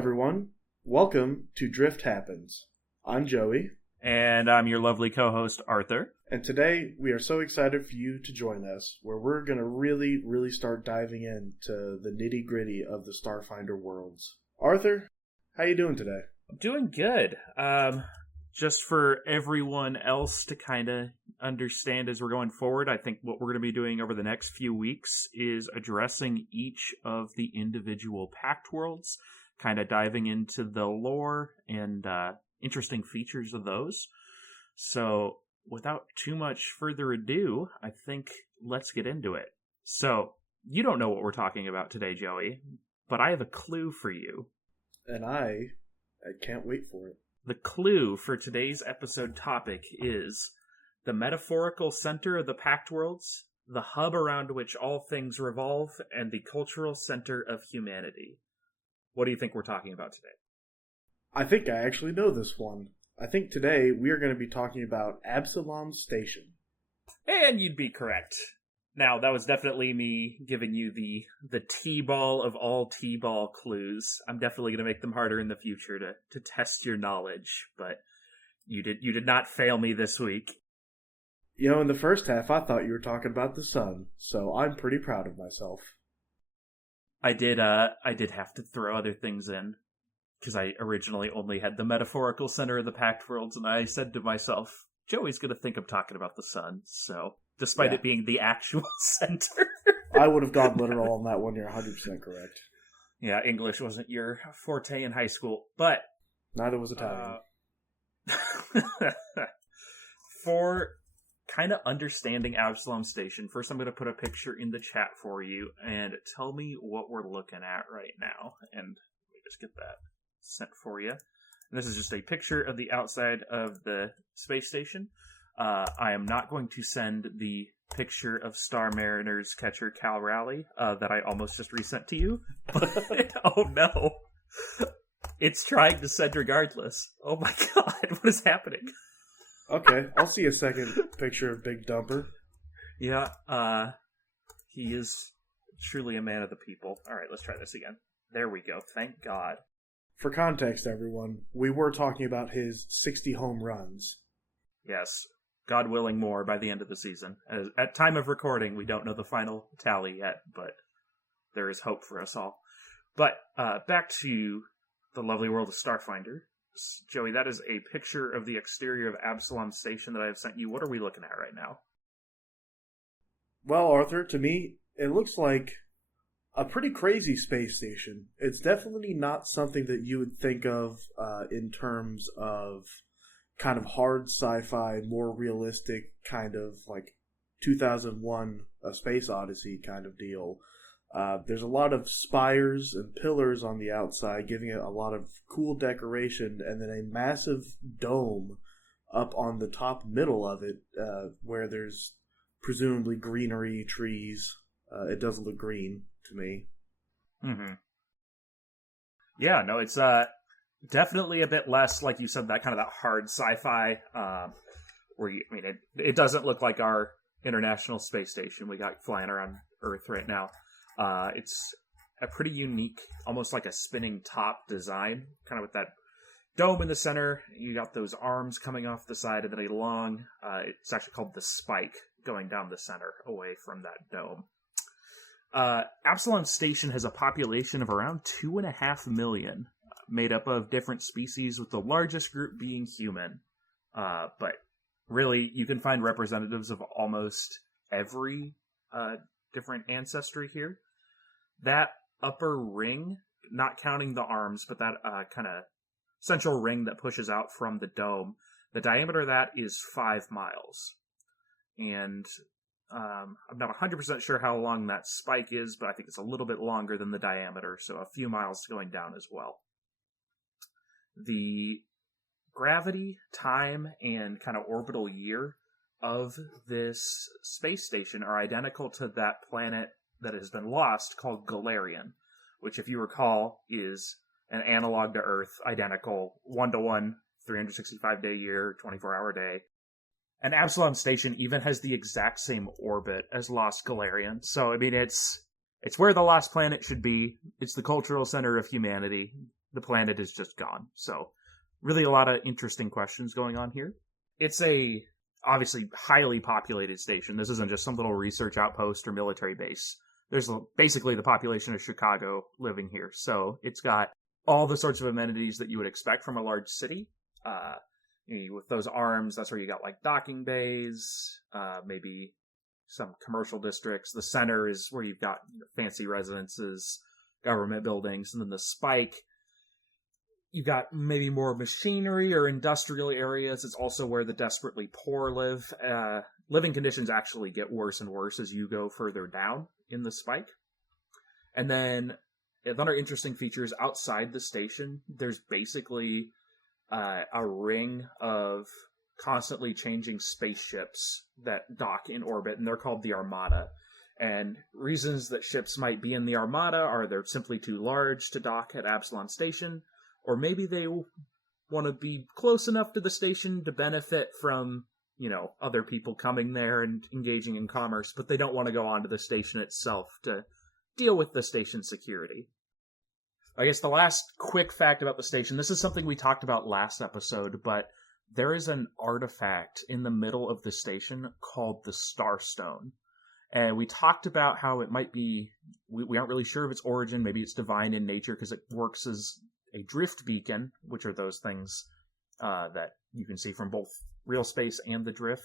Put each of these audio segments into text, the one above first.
everyone. Welcome to Drift Happens. I'm Joey. And I'm your lovely co-host, Arthur. And today we are so excited for you to join us, where we're going to really start diving into the nitty-gritty of the Starfinder worlds. Arthur, how you doing today? I'm doing good. Just for everyone else to kind of understand as we're going forward, I think what we're going to be doing over the next few weeks is addressing each of the individual packed worlds, kind of diving into the lore and interesting features of those. So without too much further ado, I think let's get into it. So you don't know what we're talking about today, Joey, but I have a clue for you. And I can't wait for it. The clue for today's episode topic is the metaphorical center of the Pact Worlds, the hub around which all things revolve, and the cultural center of humanity. What do you think we're talking about today? I think I actually know this one. I think today we are going to be talking about Absalom Station. And you'd be correct. Now, that was definitely me giving you the T-ball of all T-ball clues. I'm definitely going to make them harder in the future to test your knowledge, but you did not fail me this week. You know, in the first half, I thought you were talking about the sun, so I'm pretty proud of myself. I did have to throw other things in, because I originally only had the metaphorical center of the Pact Worlds, and I said to myself, Joey's going to think I'm talking about the sun, so despite it being the actual center. I would have gone literal on that one. You're 100% correct. Yeah, English wasn't your forte in high school, but neither was Italian. For kind of understanding Absalom Station, first I'm going to put a picture in the chat for you, and tell me what we're looking at right now. And let me just get that sent for you. And this is just a picture of the outside of the space station. I am not going to send the picture of Star Mariner's catcher Cal Raleigh that I almost just resent to you. But, oh no. It's trying to send regardless. Oh my god, what is happening? Okay, I'll see a second picture of Big Dumper. Yeah, he is truly a man of the people. Alright, let's try this again. There we go, thank God. For context, everyone, we were talking about his 60 home runs. Yes, God willing more by the end of the season. At time of recording, we don't know the final tally yet, but there is hope for us all. But back to the lovely world of Starfinder. Joey, that is a picture of the exterior of Absalom Station that I have sent you. What are we looking at right now? Well, Arthur, to me, it looks like a pretty crazy space station. It's definitely not something that you would think of in terms of kind of hard sci-fi, more realistic kind of like 2001 A Space Odyssey kind of deal. There's a lot of spires and pillars on the outside, giving it a lot of cool decoration, and then a massive dome up on the top middle of it, where there's presumably greenery, trees. It doesn't look green to me. Mm-hmm. Yeah, no, it's definitely a bit less, like you said, that kind of that hard sci-fi, where it doesn't look like our International Space Station we got flying around Earth right now. It's a pretty unique, almost like a spinning top design, kind of with that dome in the center. You got those arms coming off the side, and then a long, it's actually called the spike, going down the center away from that dome. Absalom Station has a population of around 2.5 million, made up of different species, with the largest group being human. But really, you can find representatives of almost every different ancestry here. That upper ring, not counting the arms, but that kind of central ring that pushes out from the dome, the diameter of that is 5 miles. And I'm not 100% sure how long that spike is, but I think it's a little bit longer than the diameter, so a few miles going down as well. The gravity, time, and kind of orbital year of this space station are identical to that planet that has been lost called Galarian, which, if you recall, is an analog to Earth, identical, 1-to-1, 365-day year, 24-hour day. And Absalom Station even has the exact same orbit as Lost Galarian. So, I mean, it's where the lost planet should be. It's the cultural center of humanity. the planet is just gone. So really a lot of interesting questions going on here. It's a obviously highly populated station. This isn't just some little research outpost or military base. There's basically the population of Chicago living here. So it's got all the sorts of amenities that you would expect from a large city. With those arms, that's where you got like docking bays, maybe some commercial districts. The center is where you've got fancy residences, government buildings, and then the spike, you've got maybe more machinery or industrial areas. It's also where the desperately poor live. Living conditions actually get worse and worse as you go further down in the spike. And then another interesting feature is outside the station, there's basically a ring of constantly changing spaceships that dock in orbit, and they're called the Armada. And reasons that ships might be in the Armada are they're simply too large to dock at Absalom Station, or maybe they want to be close enough to the station to benefit from, other people coming there and engaging in commerce, but they don't want to go onto the station itself to deal with the station security. I guess the last quick fact about the station, this is something we talked about last episode, but there is an artifact in the middle of the station called the Starstone. And we talked about how it might be, we aren't really sure of its origin, maybe it's divine in nature because it works as a drift beacon, which are those things that you can see from both real space and the drift.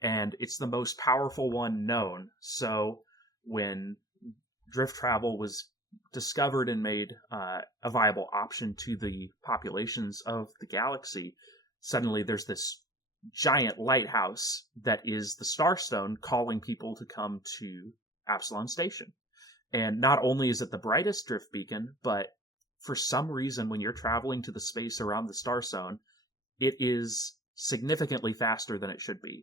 And it's the most powerful one known. So when drift travel was discovered and made a viable option to the populations of the galaxy, suddenly there's this giant lighthouse that is the Starstone calling people to come to Absalom Station. And not only is it the brightest drift beacon, but for some reason when you're traveling to the space around the Starstone, it is significantly faster than it should be.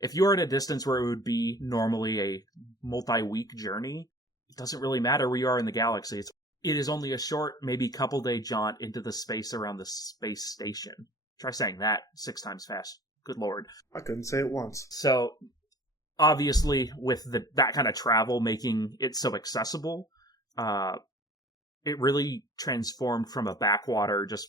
If you're at a distance where it would be normally a multi-week journey, it doesn't really matter where you are in the galaxy. It is only a short, maybe couple-day jaunt into the space around the space station. Try saying that 6 times fast. Good lord. I couldn't say it once. So, obviously, with that kind of travel making it so accessible, it really transformed from a backwater, just,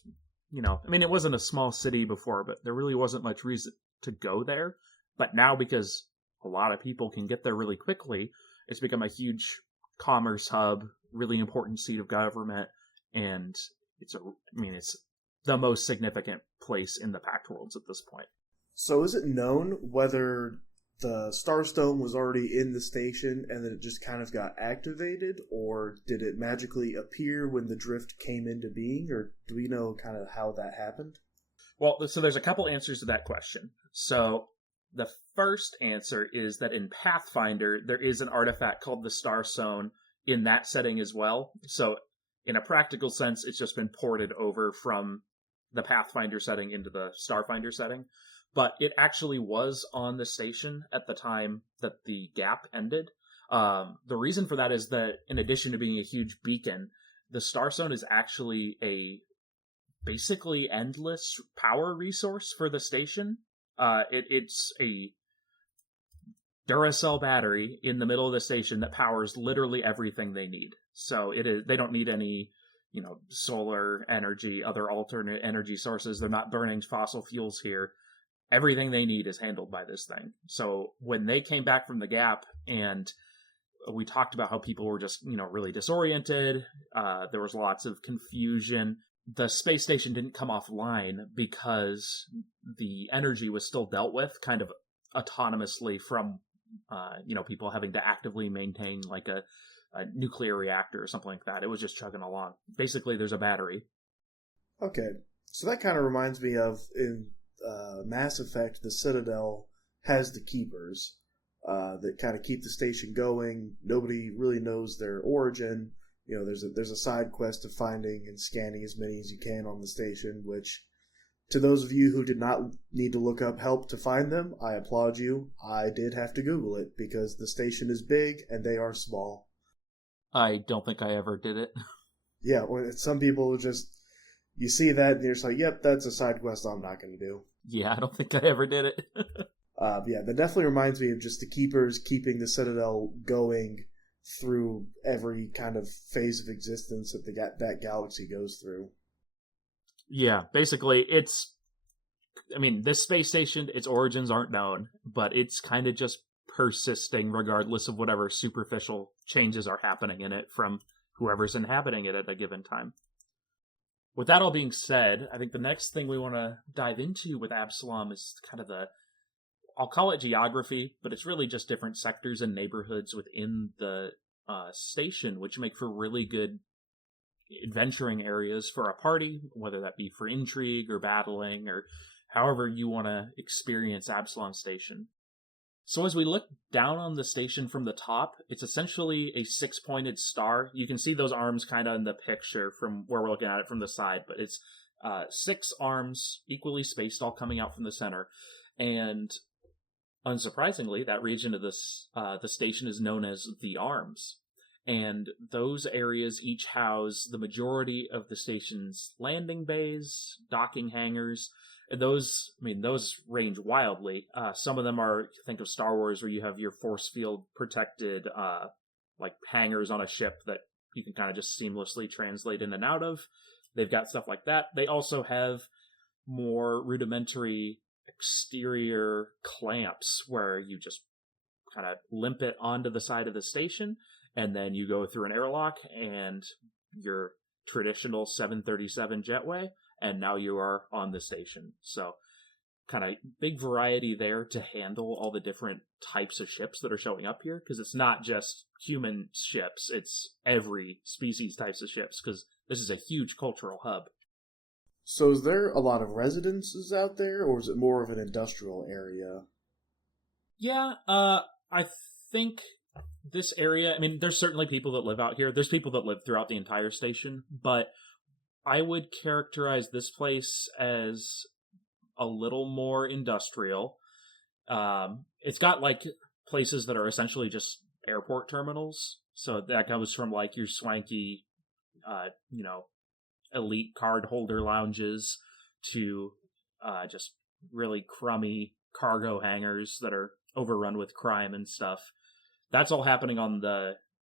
it wasn't a small city before, but there really wasn't much reason to go there. But now, because a lot of people can get there really quickly, it's become a huge commerce hub, really important seat of government, and it's the most significant place in the Pact Worlds at this point. So is it known whether the Starstone was already in the station and then it just kind of got activated, or did it magically appear when the drift came into being, or do we know kind of how that happened? Well, so there's a couple answers to that question. So the first answer is that in Pathfinder, there is an artifact called the Starstone in that setting as well. So in a practical sense, it's just been ported over from the Pathfinder setting into the Starfinder setting. But it actually was on the station at the time that the gap ended. The reason for that is that in addition to being a huge beacon, the Starstone is actually a basically endless power resource for the station. It's a Duracell battery in the middle of the station that powers literally everything they need. So they don't need any, solar energy, other alternate energy sources. They're not burning fossil fuels here. Everything they need is handled by this thing. So when they came back from the gap, and we talked about how people were just, really disoriented, there was lots of confusion. The space station didn't come offline because the energy was still dealt with kind of autonomously from, people having to actively maintain like a nuclear reactor or something like that. It was just chugging along. Basically, there's a battery. Okay. So that kind of reminds me of in Mass Effect, the Citadel has the Keepers that kind of keep the station going. Nobody really knows their origin. There's a side quest of finding and scanning as many as you can on the station, which, to those of you who did not need to look up help to find them, I applaud you. I did have to Google it because the station is big and they are small. I don't think I ever did it. Yeah, some people just, you see that and you're just like, yep, that's a side quest I'm not going to do. Yeah, I don't think I ever did it. Yeah, that definitely reminds me of just the Keepers keeping the Citadel going through every kind of phase of existence that that galaxy goes through. Yeah, basically, this space station, its origins aren't known, but it's kind of just persisting regardless of whatever superficial changes are happening in it from whoever's inhabiting it at a given time. With that all being said, I think the next thing we want to dive into with Absalom is kind of I'll call it geography, but it's really just different sectors and neighborhoods within the station, which make for really good adventuring areas for a party, whether that be for intrigue or battling or however you want to experience Absalom Station. So as we look down on the station from the top, it's essentially a six-pointed star. You can see those arms kind of in the picture from where we're looking at it from the side, but it's six arms equally spaced, all coming out from the center. And unsurprisingly, that region of the station is known as the Arms. And those areas each house the majority of the station's landing bays, docking hangars. Those range wildly. Some of them are, think of Star Wars, where you have your force field protected, like hangars on a ship that you can kind of just seamlessly translate in and out of. They've got stuff like that. They also have more rudimentary exterior clamps where you just kind of limp it onto the side of the station, and then you go through an airlock and your traditional 737 jetway, and now you are on the station. So kind of big variety there to handle all the different types of ships that are showing up here, because it's not just human ships, it's every species types of ships, because this is a huge cultural hub. So is there a lot of residences out there, or is it more of an industrial area? Yeah, I think this area, there's certainly people that live out here. There's people that live throughout the entire station, but I would characterize this place as a little more industrial. It's got like places that are essentially just airport terminals. So that goes from like your swanky, elite card holder lounges to just really crummy cargo hangars that are overrun with crime and stuff. That's all happening on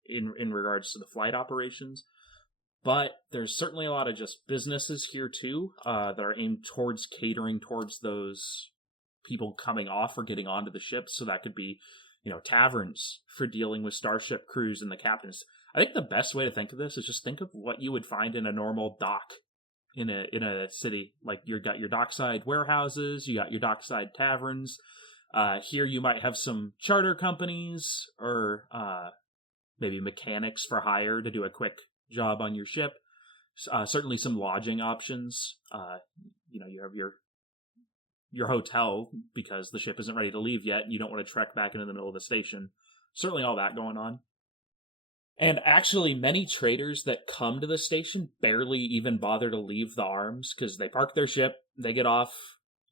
in regards to the flight operations. But there's certainly a lot of just businesses here too that are aimed towards catering towards those people coming off or getting onto the ship. So that could be, taverns for dealing with starship crews and the captains. I think the best way to think of this is just think of what you would find in a normal dock in a city. Like you got your dockside warehouses, you got your dockside taverns. Here you might have some charter companies or maybe mechanics for hire to do a quick job on your ship. Certainly some lodging options. You have your hotel because the ship isn't ready to leave yet and you don't want to trek back into the middle of the station. Certainly all that going on. And actually, many traders that come to the station barely even bother to leave the Arms because they park their ship, they get off,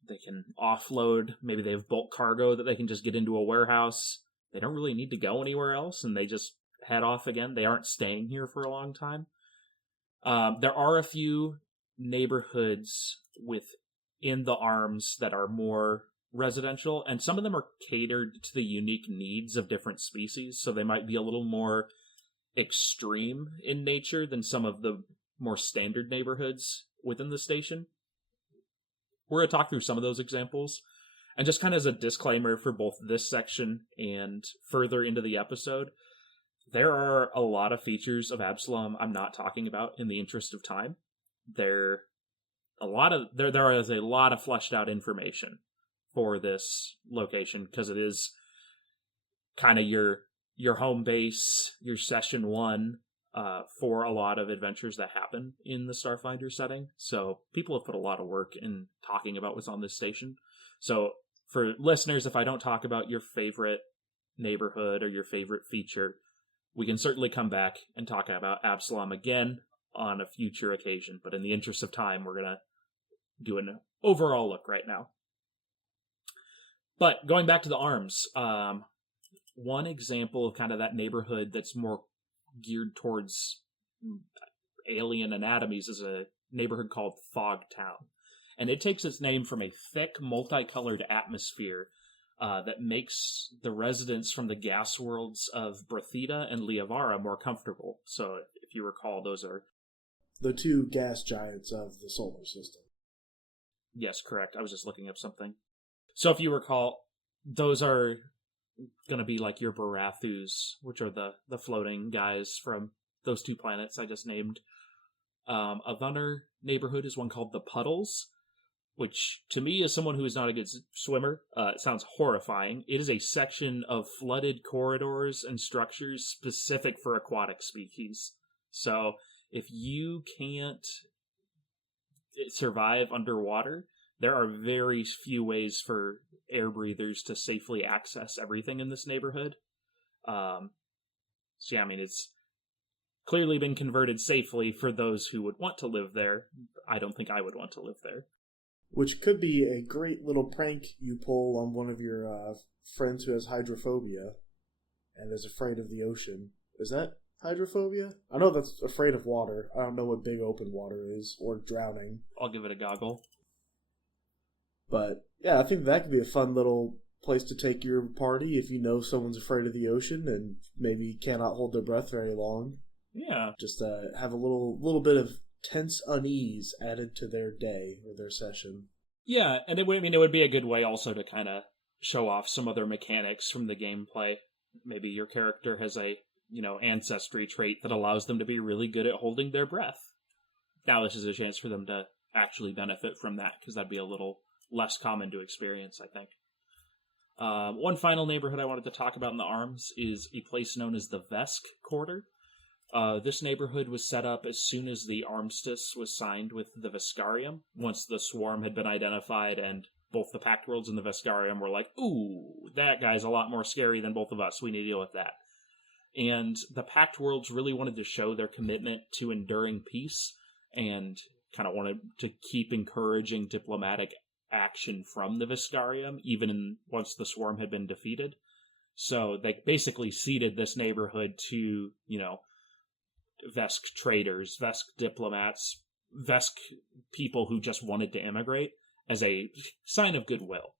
they can offload, maybe they have bulk cargo that they can just get into a warehouse. They don't really need to go anywhere else, and they just head off again. They aren't staying here for a long time. There are a few neighborhoods within the Arms that are more residential, and some of them are catered to the unique needs of different species, so they might be a little more extreme in nature than some of the more standard neighborhoods within the station. We're going to talk through some of those examples, and just kind of as a disclaimer for both this section and further into the episode, there are a lot of features of Absalom I'm not talking about in the interest of time. There is a lot of fleshed out information for this location because it is kind of your home base, your session one for a lot of adventures that happen in the Starfinder setting. So people have put a lot of work in talking about what's on this station. So for listeners, if I don't talk about your favorite neighborhood or your favorite feature, we can certainly come back and talk about Absalom again on a future occasion. But in the interest of time, we're going to do an overall look right now. But going back to the Arms, one example of kind of that neighborhood that's more geared towards alien anatomies is a neighborhood called Fog Town. And it takes its name from a thick, multicolored atmosphere that makes the residents from the gas worlds of Brathita and Liavara more comfortable. So, if you recall, those are... The two gas giants of the solar system. Yes, correct. I was just looking up something. So, if you recall, those are going to be like your Barathus, which are the floating guys from those two planets I just named. Another neighborhood is one called the Puddles, which to me, as someone who is not a good swimmer, it sounds horrifying. It is a section of flooded corridors and structures specific for aquatic species. So if you can't survive underwater, there are very few ways for air breathers to safely access everything in this neighborhood. So yeah, I mean, it's clearly been converted safely for those who would want to live there. I don't think I would want to live there. Which could be a great little prank you pull on one of your friends who has hydrophobia and is afraid of the ocean. Is that hydrophobia? I know that's afraid of water. I don't know what big open water is, or drowning. I'll give it a goggle. But yeah, I think that could be a fun little place to take your party if you know someone's afraid of the ocean and maybe cannot hold their breath very long. Yeah. Just have a little bit of tense unease added to their day or their session. Yeah, and it would be a good way also to kind of show off some other mechanics from the gameplay. Maybe your character has a, ancestry trait that allows them to be really good at holding their breath. Now this is a chance for them to actually benefit from that, because that'd be a little less common to experience, I think. One final neighborhood I wanted to talk about in the Arms is a place known as the Vesk Quarter. This neighborhood was set up as soon as the armistice was signed with the Veskarium. Once the Swarm had been identified, and both the Pact Worlds and the Veskarium were like, ooh, that guy's a lot more scary than both of us. We need to deal with that. And the Pact Worlds really wanted to show their commitment to enduring peace, and kind of wanted to keep encouraging diplomatic action from the Veskarium, even once the Swarm had been defeated. So they basically ceded this neighborhood to, Vesk traders, Vesk diplomats, Vesk people who just wanted to immigrate as a sign of goodwill.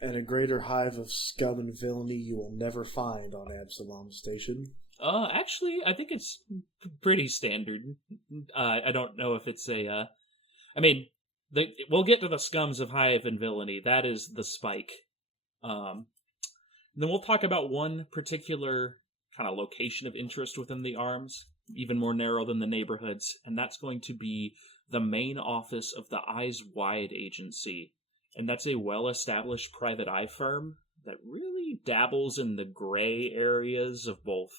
And a greater hive of scum and villainy you will never find on Absalom Station. Actually, I think it's pretty standard. I don't know if it's a... we'll get to the scums of hive and villainy. That is the spike. Then we'll talk about one particular kind of location of interest within the Arms, even more narrow than the neighborhoods, and that's going to be the main office of the Eyes Wide Agency. And that's a well-established private eye firm that really dabbles in the gray areas of both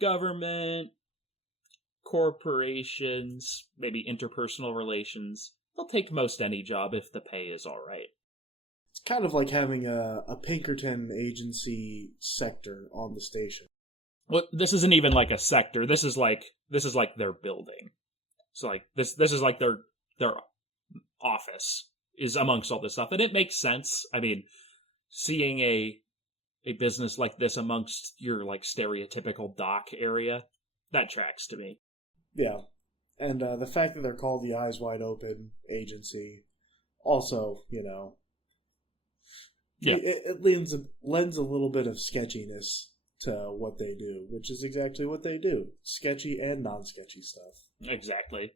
government, corporations, maybe interpersonal relations. They'll take most any job if the pay is alright. It's kind of like having a Pinkerton agency sector on the station. Well, this isn't even like a sector. This is like their building. So like this is like their office is amongst all this stuff, and it makes sense. I mean, seeing a business like this amongst your like stereotypical dock area, that tracks to me. Yeah, and the fact that they're called the Eyes Wide Open Agency, also, yeah, it lends a little bit of sketchiness to what they do, which is exactly what they do: sketchy and non-sketchy stuff. Exactly.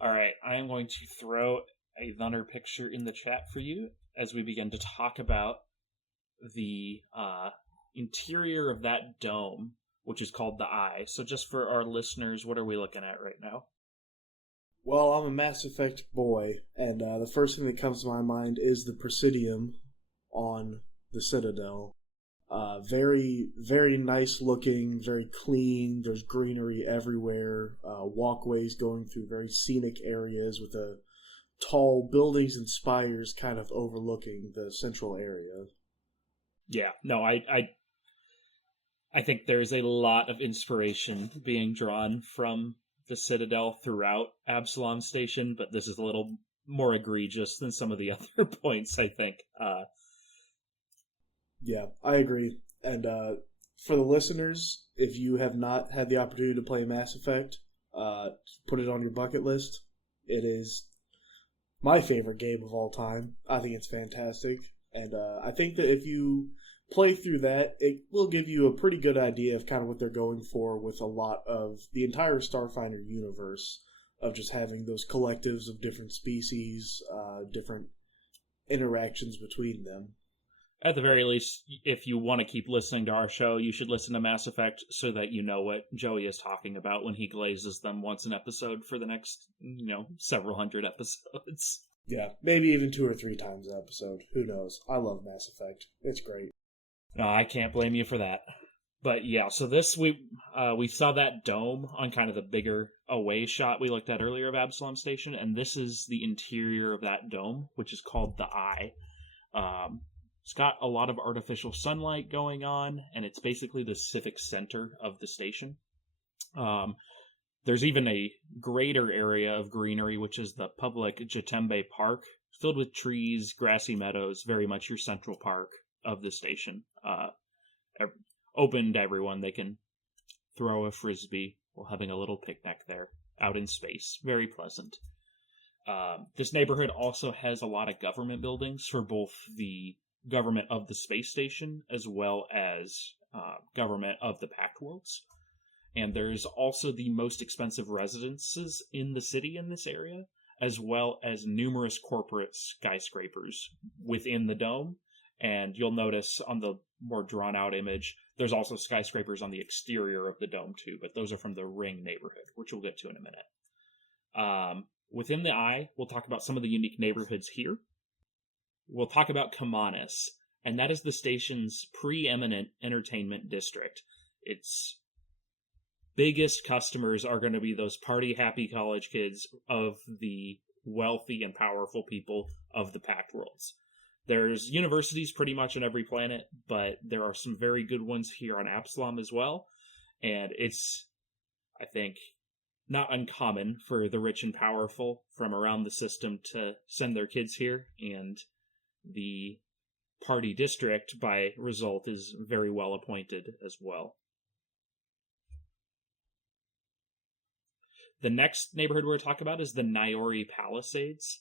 All right, I am going to throw another picture in the chat for you as we begin to talk about the interior of that dome, which is called the Eye. So just for our listeners, what are we looking at right now? Well, I'm a Mass Effect boy, and the first thing that comes to my mind is the Presidium on the Citadel. Very, very nice looking, very clean. There's greenery everywhere. Walkways going through very scenic areas with tall buildings and spires kind of overlooking the central area. Yeah, no, I think there's a lot of inspiration being drawn from the Citadel throughout Absalom Station, but this is a little more egregious than some of the other points, I think. Yeah, I agree. And for the listeners, if you have not had the opportunity to play Mass Effect, put it on your bucket list. It is my favorite game of all time. I think it's fantastic, and I think that if you play through that, it will give you a pretty good idea of kind of what they're going for with a lot of the entire Starfinder universe of just having those collectives of different species, different interactions between them. At the very least, if you want to keep listening to our show, you should listen to Mass Effect so that you know what Joey is talking about when he glazes them once an episode for the next, several hundred episodes. Yeah, maybe even 2 or 3 times an episode. Who knows? I love Mass Effect. It's great. No, I can't blame you for that. But yeah, so this we saw that dome on kind of the bigger away shot we looked at earlier of Absalom Station, and this is the interior of that dome, which is called the Eye. It's got a lot of artificial sunlight going on, and it's basically the civic center of the station. There's even a greater area of greenery, which is the public Jitembe Park, filled with trees, grassy meadows, very much your central park of the station. Open to everyone. They can throw a frisbee while having a little picnic there, out in space. Very pleasant. This neighborhood also has a lot of government buildings for both the government of the space station as well as government of the Pact Worlds. And there's also the most expensive residences in the city in this area, as well as numerous corporate skyscrapers within the dome. And you'll notice on the more drawn out image, there's also skyscrapers on the exterior of the dome too, but those are from the Ring neighborhood, which we'll get to in a minute. Within the Eye, we'll talk about some of the unique neighborhoods here. We'll talk about Kamanis, and that is the station's preeminent entertainment district. Its biggest customers are going to be those party-happy college kids of the wealthy and powerful people of the Pact Worlds. There's universities pretty much on every planet, but there are some very good ones here on Absalom as well, and it's, I think, not uncommon for the rich and powerful from around the system to send their kids here, and the party district, by result, is very well appointed as well. The next neighborhood we're going to talk about is the Nyori Palisades.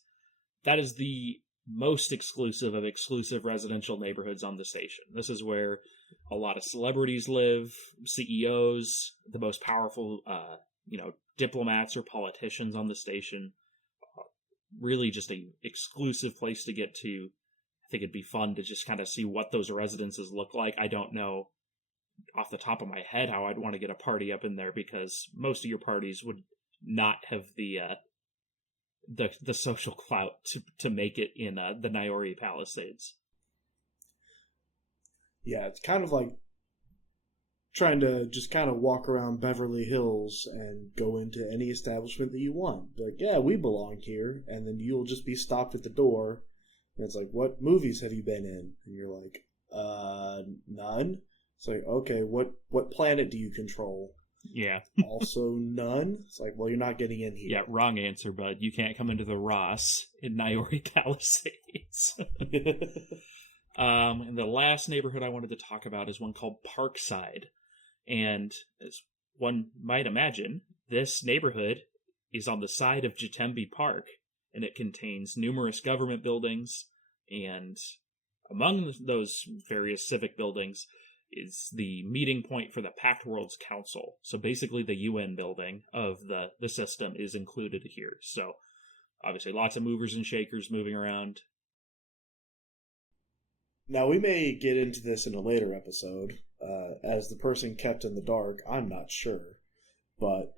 That is the most exclusive of exclusive residential neighborhoods on the station. This is where a lot of celebrities live, CEOs, the most powerful, diplomats or politicians on the station. Really just a exclusive place to get to. I think it'd be fun to just kind of see what those residences look like. I don't know off the top of my head how I'd want to get a party up in there, because most of your parties would not have the social clout to make it in the Nyori Palisades. Yeah, it's kind of like trying to just kind of walk around Beverly Hills and go into any establishment that you want. Like, yeah, we belong here, and then you'll just be stopped at the door, and it's like, what movies have you been in? And you're like, none. It's like, okay, what planet do you control? Yeah. Also none. It's like, well, you're not getting in here. Yeah, wrong answer, bud. You can't come into the Ross in Nyori Palisades. And the last neighborhood I wanted to talk about is one called Parkside. And as one might imagine, this neighborhood is on the side of Jitembe Park, and it contains numerous government buildings, and among those various civic buildings is the meeting point for the Pact Worlds Council. So basically the UN building of the system is included here. So obviously lots of movers and shakers moving around. Now, we may get into this in a later episode. As the person kept in the dark, I'm not sure. But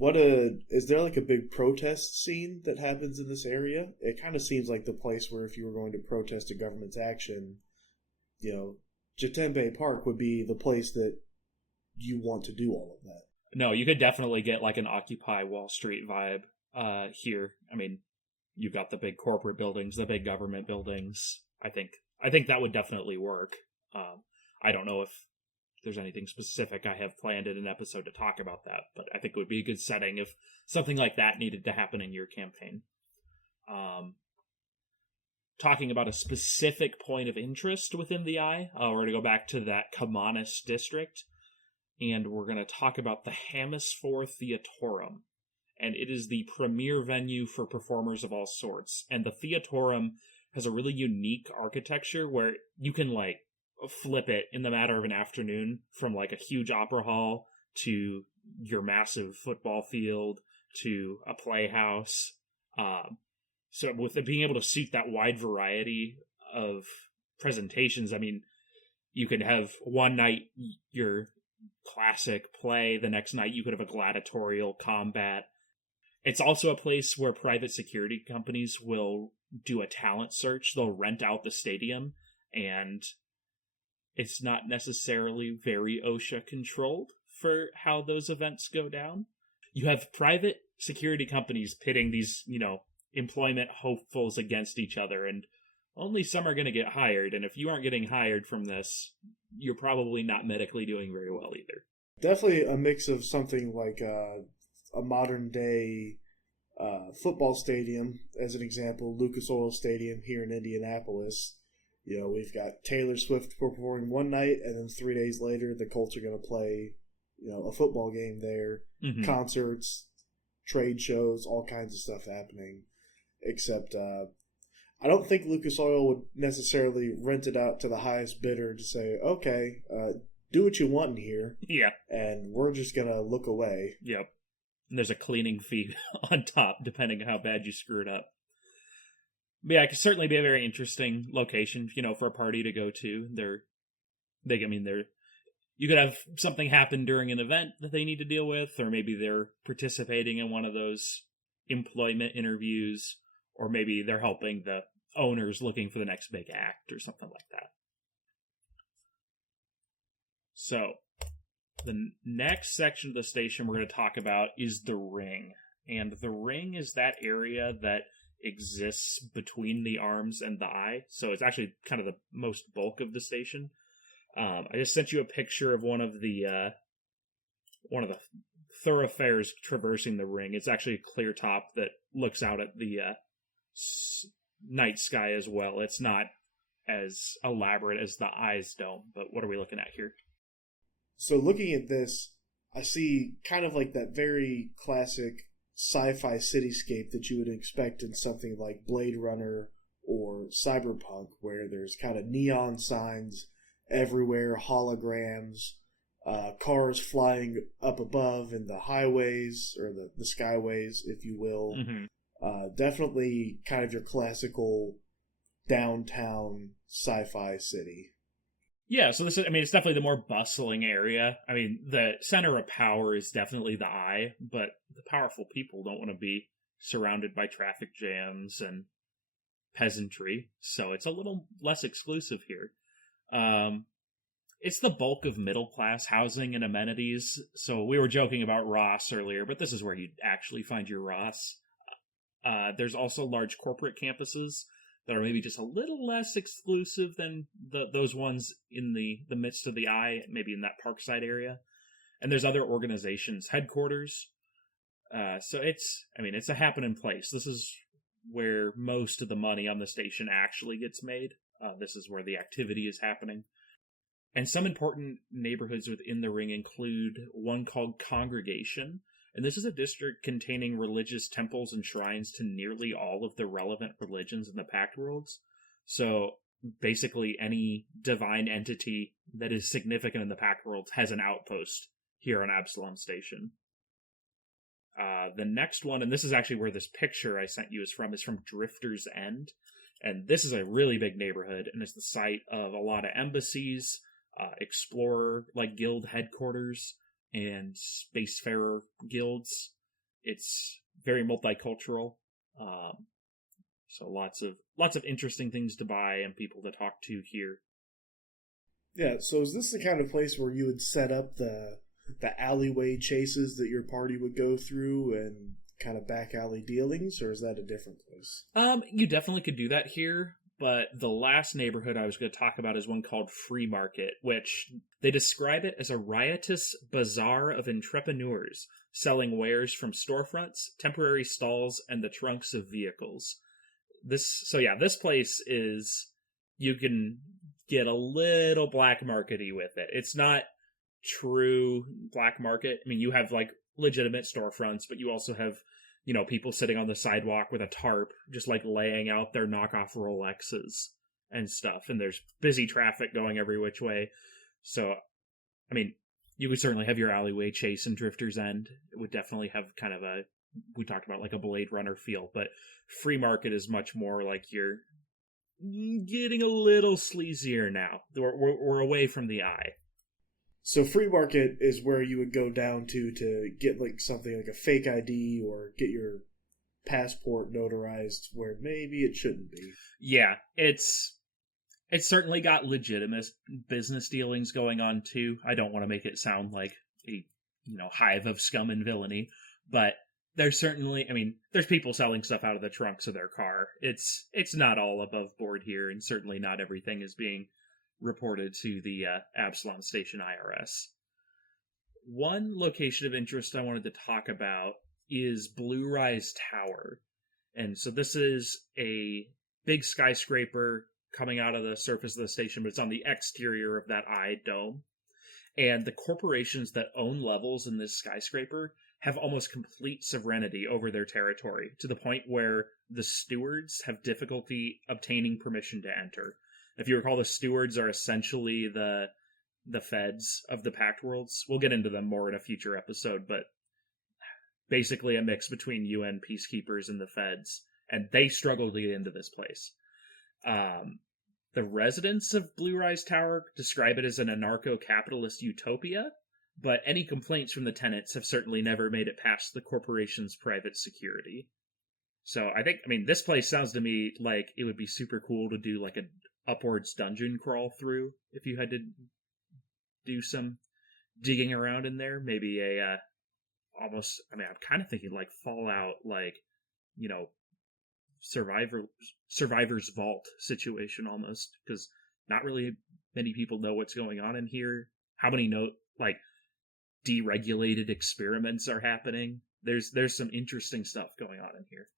is there like a big protest scene that happens in this area? It kind of seems like the place where if you were going to protest a government's action, Jitembe Park would be the place that you want to do all of that. No, you could definitely get like an Occupy Wall Street vibe here. I mean, you've got the big corporate buildings, the big government buildings. I think that would definitely work. I don't know if there's anything specific I have planned in an episode to talk about that, but I think it would be a good setting if something like that needed to happen in your campaign. Talking about a specific point of interest within the Eye, we're going to go back to that Kamanis district, and we're going to talk about the Hamisphor Theatorum. and it is the premier venue for performers of all sorts. And the Theatorum has a really unique architecture where you can like flip it in the matter of an afternoon from like a huge opera hall to your massive football field to a playhouse. So with it being able to suit that wide variety of presentations, I mean, you could have one night your classic play, the next night you could have a gladiatorial combat. It's also a place where private security companies will do a talent search. They'll rent out the stadium, and it's not necessarily very OSHA controlled for how those events go down. You have private security companies pitting these, employment hopefuls against each other, and only some are going to get hired. And if you aren't getting hired from this, you're probably not medically doing very well either. Definitely a mix of something like a modern day football stadium, as an example, Lucas Oil Stadium here in Indianapolis. We've got Taylor Swift performing one night, and then 3 days later, the Colts are going to play, a football game there. Mm-hmm. Concerts, trade shows, all kinds of stuff happening. Except, I don't think Lucas Oil would necessarily rent it out to the highest bidder to say, okay, do what you want in here. Yeah. And we're just going to look away. Yep. And there's a cleaning fee on top, depending on how bad you screw it up. But yeah, it could certainly be a very interesting location, for a party to go to. You could have something happen during an event that they need to deal with, or maybe they're participating in one of those employment interviews, or maybe they're helping the owners looking for the next big act or something like that. So, the next section of the station we're going to talk about is the ring. And the ring is that area that exists between the arms and the eye. So it's actually kind of the most bulk of the station. I just sent you a picture of one of the thoroughfares traversing the ring. It's actually a clear top that looks out at the night sky as well. It's not as elaborate as the Eyes Dome, but what are we looking at here? So looking at this, I see kind of like that very classic sci-fi cityscape that you would expect in something like Blade Runner or Cyberpunk, where there's kind of neon signs everywhere, holograms, cars flying up above in the highways, or the skyways, if you will. Mm-hmm. Definitely kind of your classical downtown sci-fi city. Yeah, so it's definitely the more bustling area. I mean, the center of power is definitely the eye, but the powerful people don't want to be surrounded by traffic jams and peasantry, so it's a little less exclusive here. It's the bulk of middle-class housing and amenities, so we were joking about Ross earlier, but this is where you'd actually find your Ross. There's also large corporate campuses that are maybe just a little less exclusive than those ones in the midst of the eye, maybe in that Parkside area. And there's other organizations' headquarters. So it's a happening place. This is where most of the money on the station actually gets made. This is where the activity is happening. And some important neighborhoods within the ring include one called Congregation. And this is a district containing religious temples and shrines to nearly all of the relevant religions in the Pact Worlds. So basically any divine entity that is significant in the Pact Worlds has an outpost here on Absalom Station. The next one, and this is actually where this picture I sent you is from Drifter's End. And this is a really big neighborhood, and it's the site of a lot of embassies, explorer guild headquarters, and spacefarer guilds. It's very multicultural, so lots of interesting things to buy and people to talk to here. Yeah, so is this the kind of place where you would set up the alleyway chases that your party would go through and kind of back alley dealings, or is that a different place? You definitely could do that here. But the last neighborhood I was going to talk about is one called Free Market, which they describe it as a riotous bazaar of entrepreneurs selling wares from storefronts, temporary stalls, and the trunks of vehicles. This place is, you can get a little black markety with it. It's not true black market. I mean, you have legitimate storefronts, but you also have, people sitting on the sidewalk with a tarp, just like laying out their knockoff Rolexes and stuff. And there's busy traffic going every which way. So, I mean, you would certainly have your alleyway chase and Drifter's End. It would definitely have kind of we talked about like a Blade Runner feel, but Free Market is much more like you're getting a little sleazier now. We're away from the eye. So Free Market is where you would go down to get like something like a fake ID or get your passport notarized where maybe it shouldn't be. Yeah, it's certainly got legitimate business dealings going on too. I don't want to make it sound like a hive of scum and villainy, but there's certainly, there's people selling stuff out of the trunks of their car. It's not all above board here, and certainly not everything is being reported to the Absalom Station IRS. One location of interest I wanted to talk about is Blue Rise Tower. And so this is a big skyscraper coming out of the surface of the station, but it's on the exterior of that eye dome. And the corporations that own levels in this skyscraper have almost complete sovereignty over their territory, to the point where the stewards have difficulty obtaining permission to enter. If you recall, the stewards are essentially the feds of the Pact Worlds. We'll get into them more in a future episode, but basically a mix between UN peacekeepers and the feds, and they struggle to get into this place. The residents of Blue Rise Tower describe it as an anarcho-capitalist utopia, but any complaints from the tenants have certainly never made it past the corporation's private security. So I think, this place sounds to me like it would be super cool to do like an upwards dungeon crawl through if you had to do some digging around in there. Maybe I'm kind of thinking like Fallout, like, Survivor's Vault situation almost, because not really many people know what's going on in here. How many deregulated experiments are happening? There's some interesting stuff going on in here.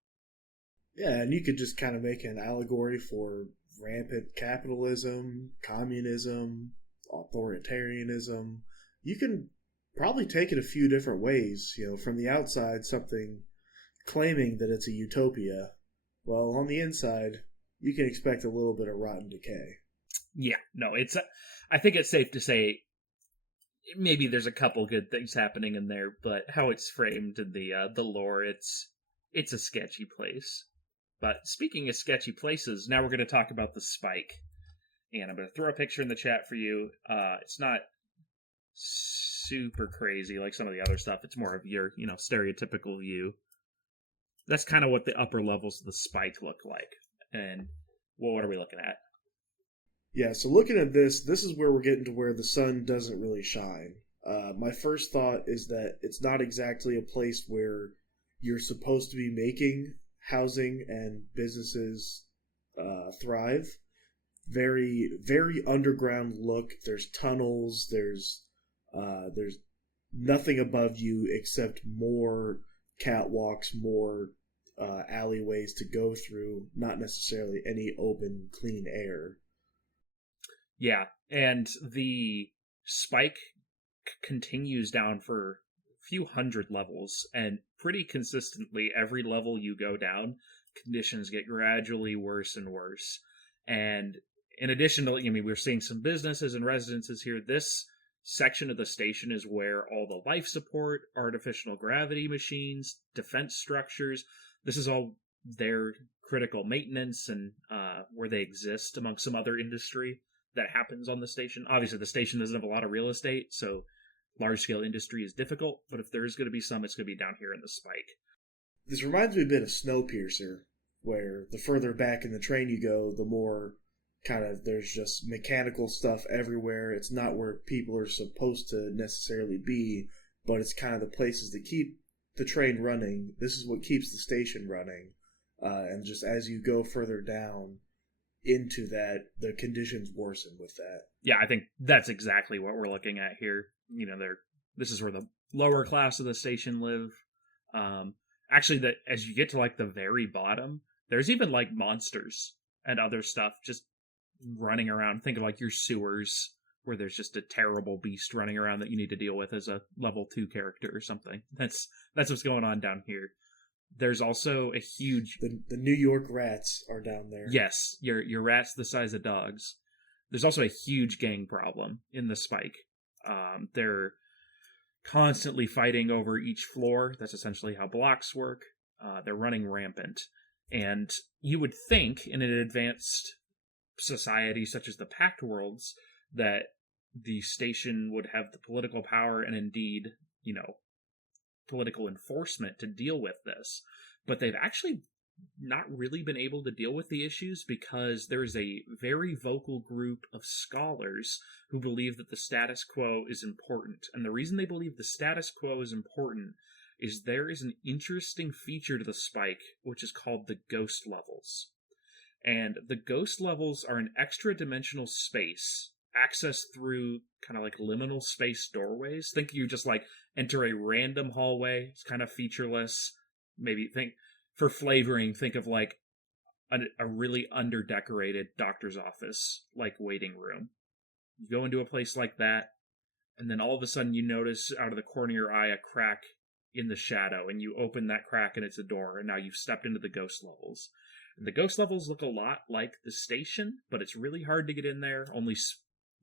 Yeah, and you could just kind of make an allegory for rampant capitalism, communism, authoritarianism. You can probably take it a few different ways. From the outside, something claiming that it's a utopia. Well, on the inside, you can expect a little bit of rotten decay. Yeah, no, I think it's safe to say maybe there's a couple good things happening in there, but how it's framed in the lore, it's a sketchy place. But speaking of sketchy places, now we're going to talk about the Spike. And I'm going to throw a picture in the chat for you. It's not super crazy like some of the other stuff. It's more of your, stereotypical view. That's kind of what the upper levels of the Spike look like. And, well, what are we looking at? Yeah, so looking at this is where we're getting to where the sun doesn't really shine. My first thought is that it's not exactly a place where you're supposed to be making housing and businesses thrive. Very, very underground look. There's tunnels. There's nothing above you except more catwalks, more alleyways to go through. Not necessarily any open, clean air. Yeah, and the Spike continues down for a few hundred levels, and pretty consistently, every level you go down, conditions get gradually worse and worse. And in addition to, we're seeing some businesses and residences here. This section of the station is where all the life support, artificial gravity machines, defense structures, this is all their critical maintenance and where they exist among some other industry that happens on the station. Obviously, the station doesn't have a lot of real estate, so large-scale industry is difficult, but if there is going to be some, it's going to be down here in the Spike. This reminds me a bit of Snowpiercer, where the further back in the train you go, the more kind of there's just mechanical stuff everywhere. It's not where people are supposed to necessarily be, but it's kind of the places that keep the train running. This is what keeps the station running. And just as you go further down into that, the conditions worsen with that. Yeah, I think that's exactly what we're looking at here. This is where the lower class of the station live. Actually, as you get to like the very bottom, there's even like monsters and other stuff just running around. Think of like your sewers where there's just a terrible beast running around that you need to deal with as a level 2 character or something. That's what's going on down here. There's also a huge... The New York rats are down there. Yes, your rats the size of dogs. There's also a huge gang problem in the Spike. They're constantly fighting over each floor. That's essentially how blocks work. They're running rampant. And you would think in an advanced society such as the Pact Worlds that the station would have the political power and indeed, political enforcement to deal with this. But they've actually not really been able to deal with the issues because there is a very vocal group of scholars who believe that the status quo is important. And the reason they believe the status quo is important is there is an interesting feature to the Spike, which is called the ghost levels. And the ghost levels are an extra dimensional space accessed through kind of like liminal space doorways. Think you just like enter a random hallway. It's kind of featureless. Maybe for flavoring, think of like a really underdecorated doctor's office, like waiting room. You go into a place like that, and then all of a sudden you notice out of the corner of your eye a crack in the shadow, and you open that crack and it's a door, and now you've stepped into the ghost levels. And the ghost levels look a lot like the station, but it's really hard to get in there. Only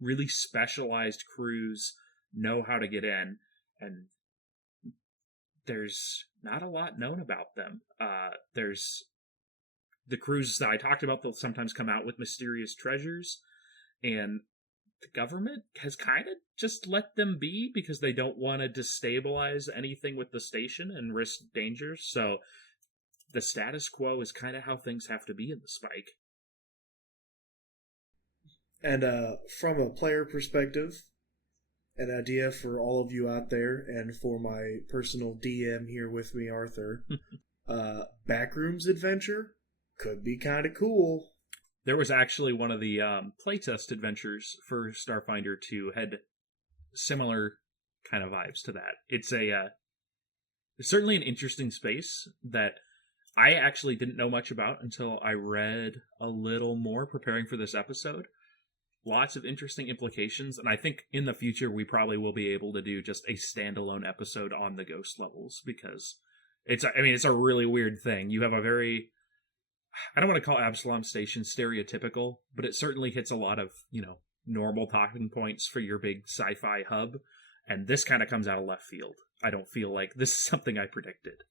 really specialized crews know how to get in, and there's not a lot known about them. There's the crews that I talked about, they'll sometimes come out with mysterious treasures, and the government has kind of just let them be because they don't want to destabilize anything with the station and risk danger. So the status quo is kind of how things have to be in the Spike. And from a player perspective, an idea for all of you out there, and for my personal DM here with me, Arthur, Backrooms Adventure could be kind of cool. There was actually one of the playtest adventures for Starfinder 2 had similar kind of vibes to that. It's certainly an interesting space that I actually didn't know much about until I read a little more preparing for this episode. Lots of interesting implications, and I think in the future we probably will be able to do just a standalone episode on the ghost levels, because it's a really weird thing. You have a very, I don't want to call Absalom Station stereotypical, but it certainly hits a lot of, normal talking points for your big sci-fi hub, and this kind of comes out of left field. I don't feel like this is something I predicted.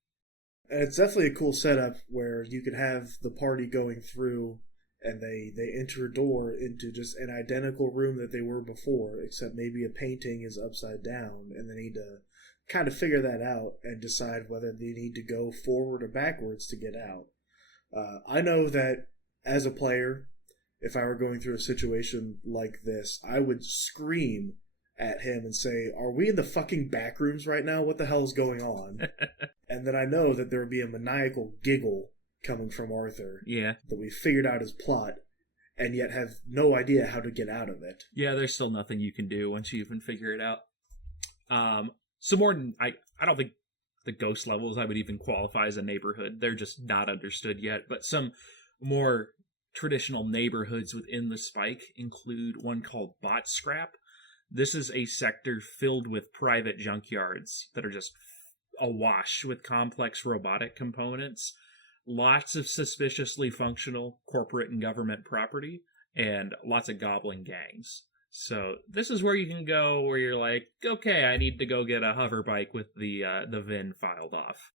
And it's definitely a cool setup where you could have the party going through and they enter a door into just an identical room that they were before, except maybe a painting is upside down, and they need to kind of figure that out and decide whether they need to go forward or backwards to get out. I know that as a player, if I were going through a situation like this, I would scream at him and say, "Are we in the fucking back rooms right now? What the hell is going on?" And then I know that there would be a maniacal giggle coming from Arthur. Yeah. That we figured out his plot, and yet have no idea how to get out of it. Yeah, there's still nothing you can do once you even figure it out. Some more, I don't think the ghost levels I would even qualify as a neighborhood. They're just not understood yet. But some more traditional neighborhoods within the Spike include one called Bot Scrap. This is a sector filled with private junkyards that are just awash with complex robotic components. Lots of suspiciously functional corporate and government property, and lots of goblin gangs. So this is where you can go where you're like, okay, I need to go get a hover bike with the VIN filed off.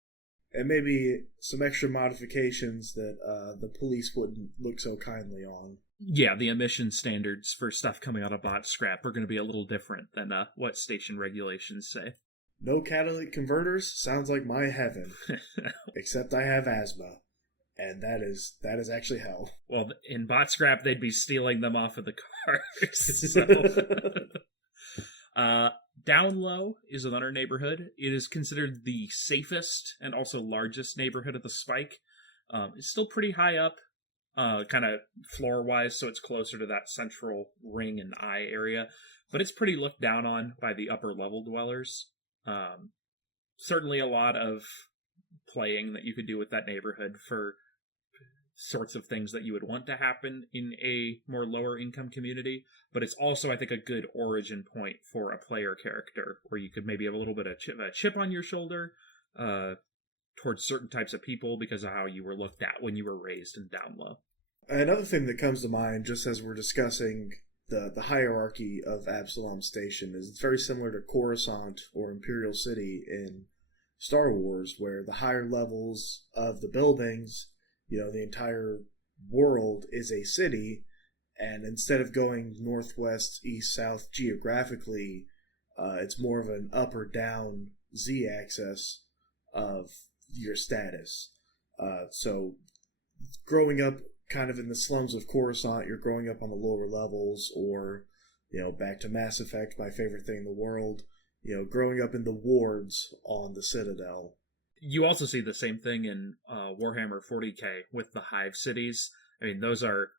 And maybe some extra modifications that the police wouldn't look so kindly on. Yeah, the emission standards for stuff coming out of Bot Scrap are going to be a little different than what station regulations say. No catalytic converters sounds like my heaven. Except I have asthma. And that is actually hell. Well, in Bot Scrap, they'd be stealing them off of the cars. So. Down Low is another neighborhood. It is considered the safest and also largest neighborhood of the Spike. It's still pretty high up, kind of floor-wise, so it's closer to that central ring and eye area. But it's pretty looked down on by the upper-level dwellers. Certainly a lot of playing that you could do with that neighborhood for sorts of things that you would want to happen in a more lower income community, but it's also, I think, a good origin point for a player character where you could maybe have a little bit of a chip on your shoulder towards certain types of people because of how you were looked at when you were raised in down low. Another thing that comes to mind, just as we're discussing the hierarchy of Absalom Station, is it's very similar to Coruscant or Imperial City in Star Wars, where the higher levels of the buildings, the entire world is a city, and instead of going northwest, east, south geographically, it's more of an up or down z-axis of your status. So growing up kind of in the slums of Coruscant, you're growing up on the lower levels, or, back to Mass Effect, my favorite thing in the world, growing up in the wards on the Citadel. You also see the same thing in Warhammer 40k with the hive cities. I mean, those are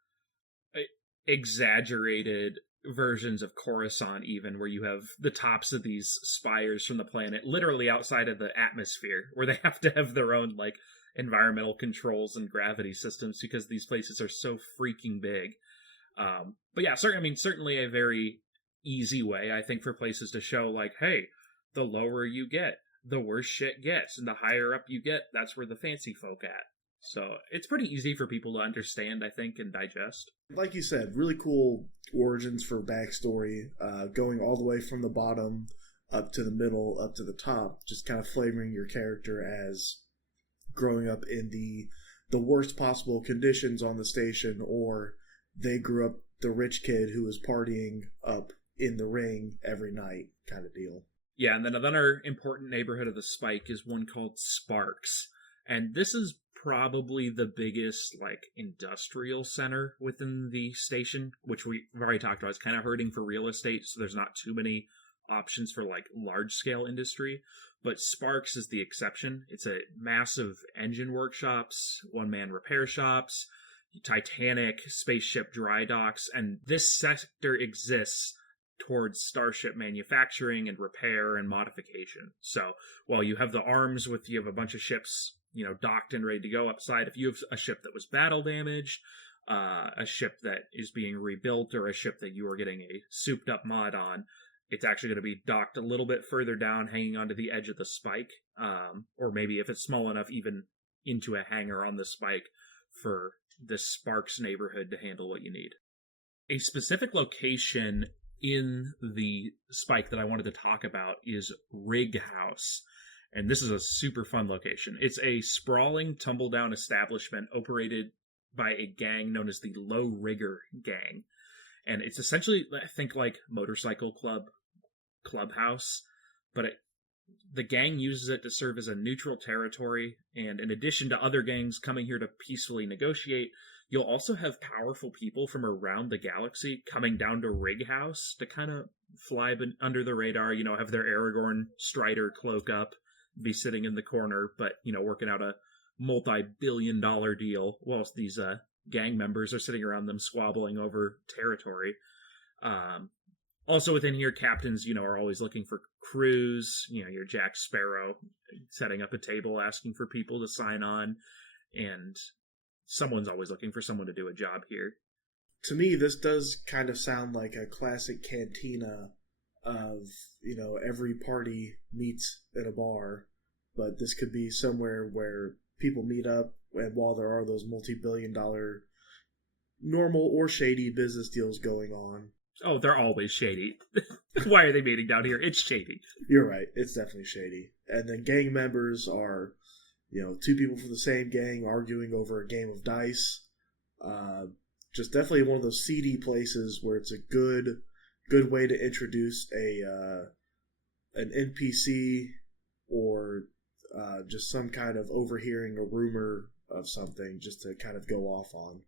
exaggerated versions of Coruscant, even, where you have the tops of these spires from the planet literally outside of the atmosphere, where they have to have their own, environmental controls and gravity systems because these places are so freaking big. But yeah, certainly a very easy way, I think, for places to show, hey, the lower you get, the worse shit gets, and the higher up you get, that's where the fancy folk at. So it's pretty easy for people to understand, I think, and digest. Like you said, really cool origins for backstory, going all the way from the bottom up to the middle, up to the top, just kind of flavoring your character as growing up in the worst possible conditions on the station, or they grew up the rich kid who was partying up in the ring every night kind of deal. Yeah, and then another important neighborhood of the Spike is one called Sparks. And this is probably the biggest, industrial center within the station, which we've already talked about. It's kind of hurting for real estate, so there's not too many options for, large-scale industry. But Sparks is the exception. It's a massive engine workshops, one-man repair shops, Titanic spaceship dry docks, and this sector exists towards starship manufacturing and repair and modification. So while you have the arms you have a bunch of ships, docked and ready to go upside, if you have a ship that was battle damaged, a ship that is being rebuilt, or a ship that you are getting a souped up mod on, it's actually going to be docked a little bit further down, hanging onto the edge of the Spike, or maybe if it's small enough, even into a hangar on the Spike for the Sparks neighborhood to handle what you need. A specific location in the Spike that I wanted to talk about is Rig House, and this is a super fun location. It's a sprawling, tumble-down establishment operated by a gang known as the Low Rigger Gang, and it's essentially, I think, like Motorcycle Clubhouse, but the gang uses it to serve as a neutral territory, and in addition to other gangs coming here to peacefully negotiate, you'll also have powerful people from around the galaxy coming down to Rig House to kind of fly under the radar, have their Aragorn Strider cloak up, be sitting in the corner, but, working out a multi-billion-dollar deal whilst these gang members are sitting around them squabbling over territory. Also within here, captains, are always looking for crews. Your Jack Sparrow setting up a table, asking for people to sign on, and someone's always looking for someone to do a job here. To me, this does kind of sound like a classic cantina of, every party meets at a bar, but this could be somewhere where people meet up, and while there are those multi-billion-dollar normal or shady business deals going on. Oh, they're always shady. Why are they meeting down here? It's shady. You're right. It's definitely shady. And then gang members are, two people from the same gang arguing over a game of dice. Just definitely one of those seedy places where it's a good way to introduce an NPC or just some kind of overhearing a rumor of something just to kind of go off on.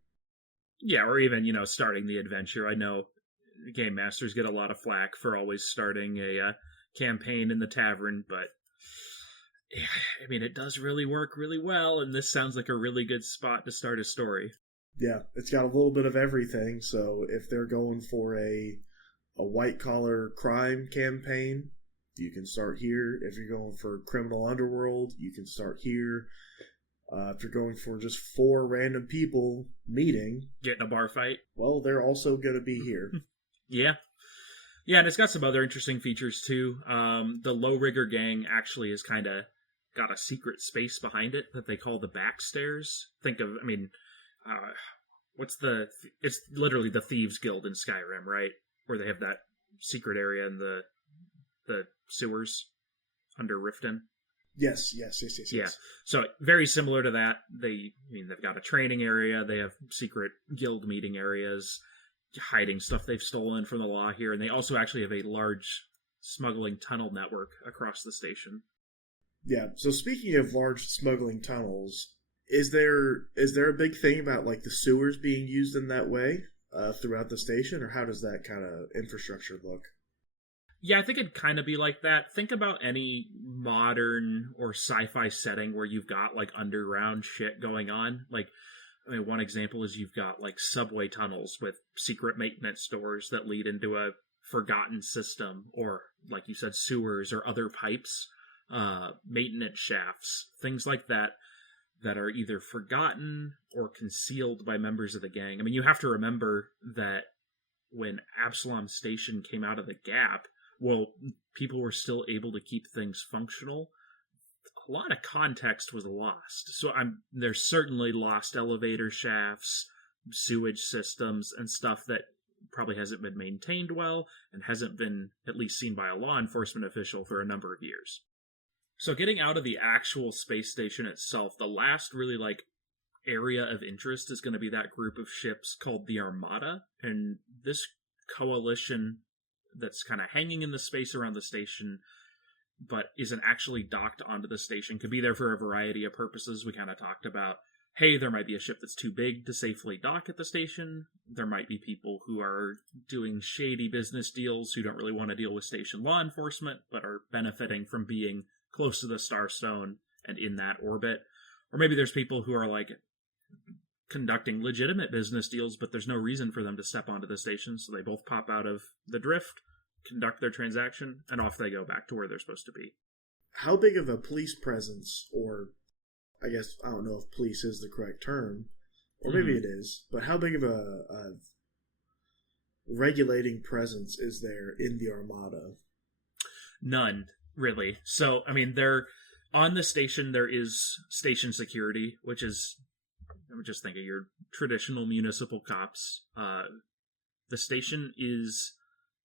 Yeah, or even, starting the adventure. I know game masters get a lot of flack for always starting a campaign in the tavern, but it does really work really well, and this sounds like a really good spot to start a story. Yeah, it's got a little bit of everything, so if they're going for a white-collar crime campaign, you can start here. If you're going for criminal underworld, you can start here. If you're going for just four random people meeting, Get in a bar fight. well, they're also going to be here. Yeah. Yeah, and it's got some other interesting features too. The Low Rigger gang actually has kind of got a secret space behind it that they call the backstairs. Think of, I mean, uh, it's literally the Thieves Guild in Skyrim, right? Where they have that secret area in the sewers under Riften. Yes. Yeah. So very similar to that. They've got a training area. They have secret guild meeting areas, hiding stuff they've stolen from the law here, and they also actually have a large smuggling tunnel network across the station. Yeah. So speaking of large smuggling tunnels, is there a big thing about like the sewers being used in that way throughout the station, or how does that kind of infrastructure look? Yeah, I think it'd kind of be like that. Think about any modern or sci-fi setting where you've got like underground shit going on. Like, I mean, one example is you've got like subway tunnels with secret maintenance doors that lead into a forgotten system, or like you said, sewers or other pipes, maintenance shafts, things like that that are either forgotten or concealed by members of the gang. I mean, you have to remember that when Absalom Station came out of the gap, well, people were still able to keep things functional. A lot of context was lost. So there's certainly lost elevator shafts, sewage systems, and stuff that probably hasn't been maintained well and hasn't been at least seen by a law enforcement official for a number of years. So getting out of the actual space station itself, the last really like area of interest is going to be that group of ships called the Armada, and this coalition that's kind of hanging in the space around the station but isn't actually docked onto the station could be there for a variety of purposes. We kind of talked about, hey, there might be a ship that's too big to safely dock at the station. There might be people who are doing shady business deals who don't really want to deal with station law enforcement but are benefiting from being close to the Starstone and in that orbit. Or maybe there's people who are like conducting legitimate business deals, but there's no reason for them to step onto the station, so they both pop out of the drift, conduct their transaction, and off they go back to where they're supposed to be. How big of a police presence, or I guess I don't know if police is the correct term, or maybe it is, but how big of a regulating presence is there in the Armada? None, really. So, I mean, on the station, there is station security, which is, I would just think of your traditional municipal cops. The station is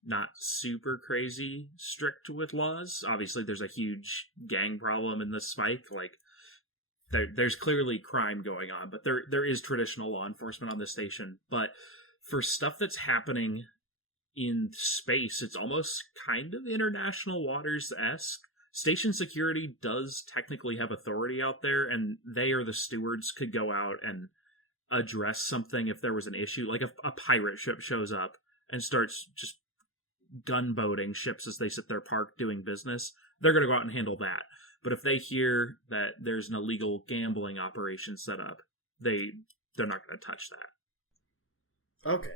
not super crazy strict with laws. Obviously, there's a huge gang problem in the Spike. Like, there's clearly crime going on, but there is traditional law enforcement on the station. But for stuff that's happening in space, it's almost kind of international waters-esque. Station security does technically have authority out there, and they or the stewards could go out and address something if there was an issue. Like if a pirate ship shows up and starts just gunboating ships as they sit there parked doing business, they're going to go out and handle that. But if they hear that there's an illegal gambling operation set up, they're not going to touch that. Okay.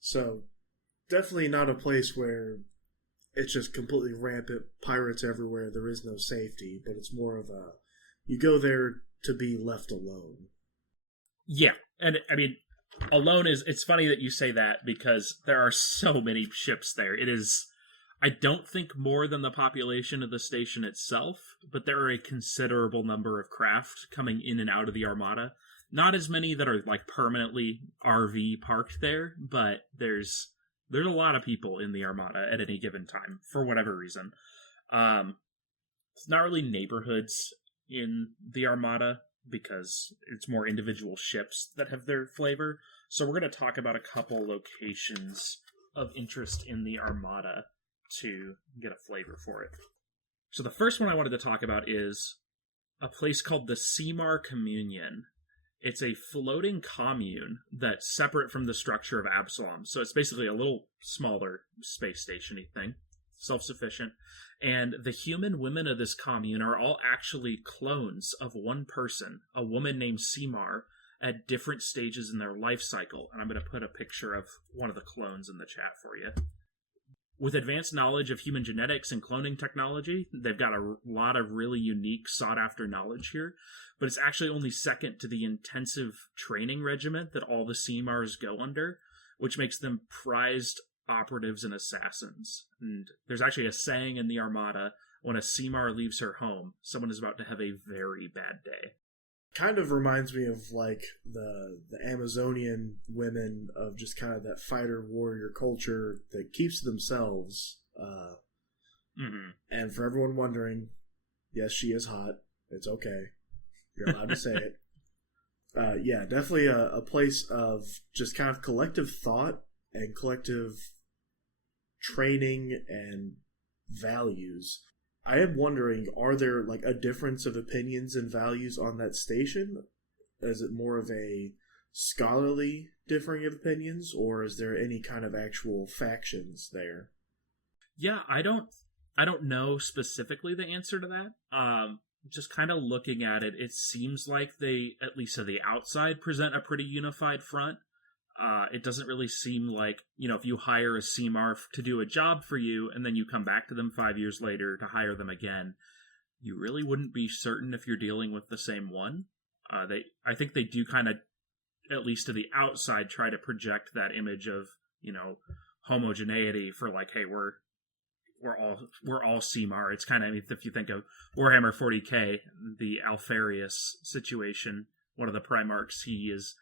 So, definitely not a place where it's just completely rampant pirates everywhere, there is no safety, but it's more of a, you go there to be left alone. Yeah, and I mean, alone it's funny that you say that because there are so many ships there. It is, I don't think more than the population of the station itself, but there are a considerable number of craft coming in and out of the Armada. Not as many that are like permanently RV parked there, but there's a lot of people in the Armada at any given time for whatever reason. It's not really neighborhoods in the Armada because it's more individual ships that have their flavor. So we're going to talk about a couple locations of interest in the Armada to get a flavor for it. So the first one I wanted to talk about is a place called the Seamar Communion. It's a floating commune that's separate from the structure of Absalom. So it's basically a little smaller space station-y thing, self-sufficient. And the human women of this commune are all actually clones of one person, a woman named Seamar, at different stages in their life cycle. And I'm going to put a picture of one of the clones in the chat for you. with advanced knowledge of human genetics and cloning technology, they've got a lot of really unique, sought-after knowledge here. But it's actually only second to the intensive training regimen that all the Seamars go under, which makes them prized operatives and assassins. And there's actually a saying in the Armada, when a Seamar leaves her home, someone is about to have a very bad day. Kind of reminds me of like the Amazonian women, of just kind of that fighter warrior culture that keeps themselves. And for everyone wondering, yes, she is hot. It's okay. You're allowed to say it. Yeah, definitely a place of just kind of collective thought and collective training and values. I am wondering, are there like a difference of opinions and values on that station? Is it more of a scholarly differing of opinions, or is there any kind of actual factions there? Yeah, I don't know specifically the answer to that. Just kind of looking at it, it seems like they, at least to the outside, present a pretty unified front. It doesn't really seem like, if you hire a CMAR to do a job for you and then you come back to them 5 years later to hire them again, you really wouldn't be certain if you're dealing with the same one. I think they do kind of, at least to the outside, try to project that image of, homogeneity for like, hey, we're all CMAR. It's kind of, if you think of Warhammer 40k, the Alfarius situation, one of the Primarchs, he is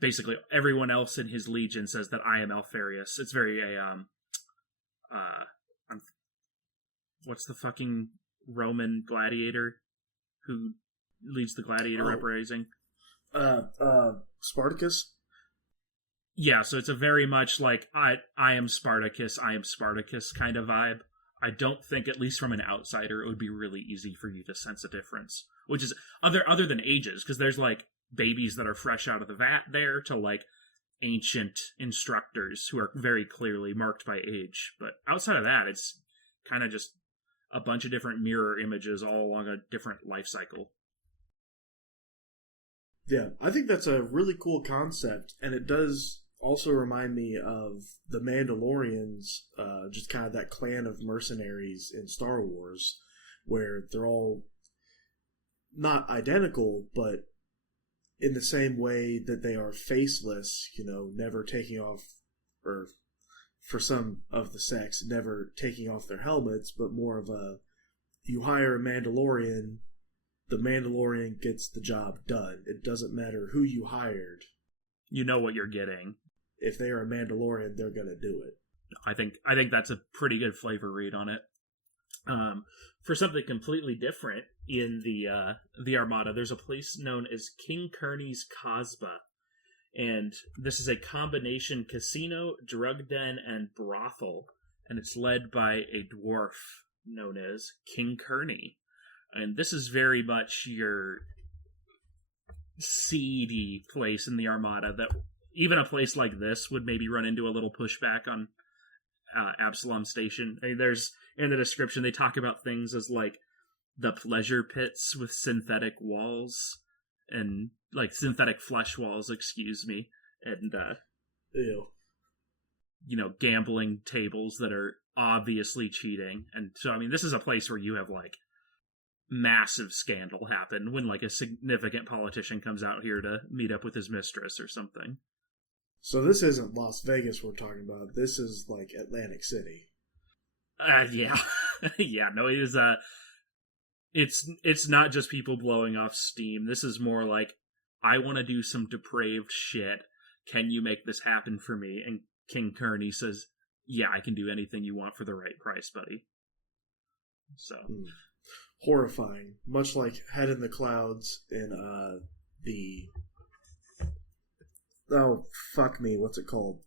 basically everyone else in his legion says that I am Alfarius. It's very what's the fucking Roman gladiator who leads the gladiator uprising? Spartacus? Yeah, so it's a very much like I am Spartacus kind of vibe. I don't think, at least from an outsider, it would be really easy for you to sense a difference. Which is other than ages, because there's like babies that are fresh out of the vat there to like ancient instructors who are very clearly marked by age. But outside of that, it's kind of just a bunch of different mirror images all along a different life cycle. Yeah, I think that's a really cool concept, and it does also remind me of the Mandalorians, just kind of that clan of mercenaries in Star Wars, where they're all not identical, but in the same way that they are faceless, never taking off, or for some of the sex, never taking off their helmets, but more of you hire a Mandalorian, the Mandalorian gets the job done. It doesn't matter who you hired. You know what you're getting. If they are a Mandalorian, they're going to do it. I think that's a pretty good flavor read on it. For something completely different in the Armada, there's a place known as King Kearney's Kasbah, and this is a combination casino, drug den, and brothel, and it's led by a dwarf known as King Kearney. And this is very much your seedy place in the Armada that even a place like this would maybe run into a little pushback on Absalom Station. I mean, there's, in the description, they talk about things as like the pleasure pits with synthetic walls and like synthetic flesh walls, excuse me, and Ew. Gambling tables that are obviously cheating. And so, I mean, this is a place where you have like massive scandal happen when like a significant politician comes out here to meet up with his mistress or something. So this isn't Las Vegas we're talking about. This is like Atlantic City. Yeah. Yeah, no, it is it's not just people blowing off steam. This is more like, I want to do some depraved shit. Can you make this happen for me? And King Kearney says, yeah, I can do anything you want for the right price, buddy. So horrifying. Much like Head in the Clouds in the oh, fuck me, what's it called?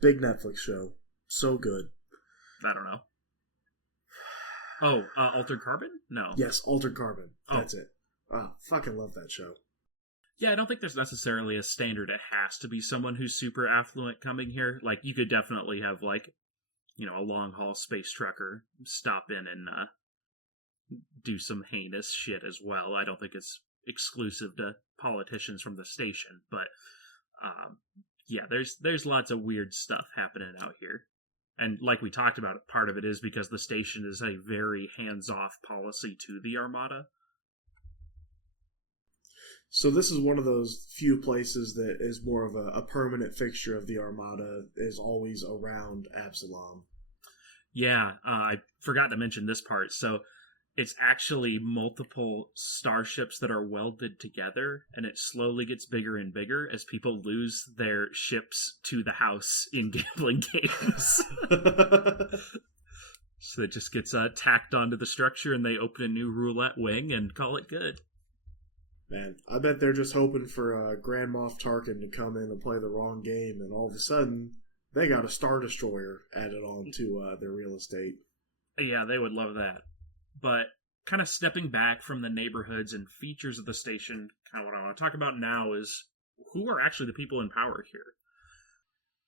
Big Netflix show. So good. I don't know. Oh, Altered Carbon? No. Yes, Altered Carbon. That's it. Fucking love that show. Yeah, I don't think there's necessarily a standard. It has to be someone who's super affluent coming here. Like, you could definitely have, like, a long-haul space trucker stop in and do some heinous shit as well. I don't think it's exclusive to politicians from the station, but yeah, there's lots of weird stuff happening out here. And like we talked about, part of it is because the station is a very hands-off policy to the Armada. So this is one of those few places that is more of a permanent fixture of the Armada, is always around Absalom. Yeah, I forgot to mention this part. So it's actually multiple starships that are welded together, and it slowly gets bigger and bigger as people lose their ships to the house in gambling games. So it just gets tacked onto the structure, and they open a new roulette wing and call it good. Man, I bet they're just hoping for Grand Moff Tarkin to come in and play the wrong game, and all of a sudden they got a Star Destroyer added on to their real estate. Yeah, they would love that. But kind of stepping back from the neighborhoods and features of the station, kind of what I want to talk about now is who are actually the people in power here.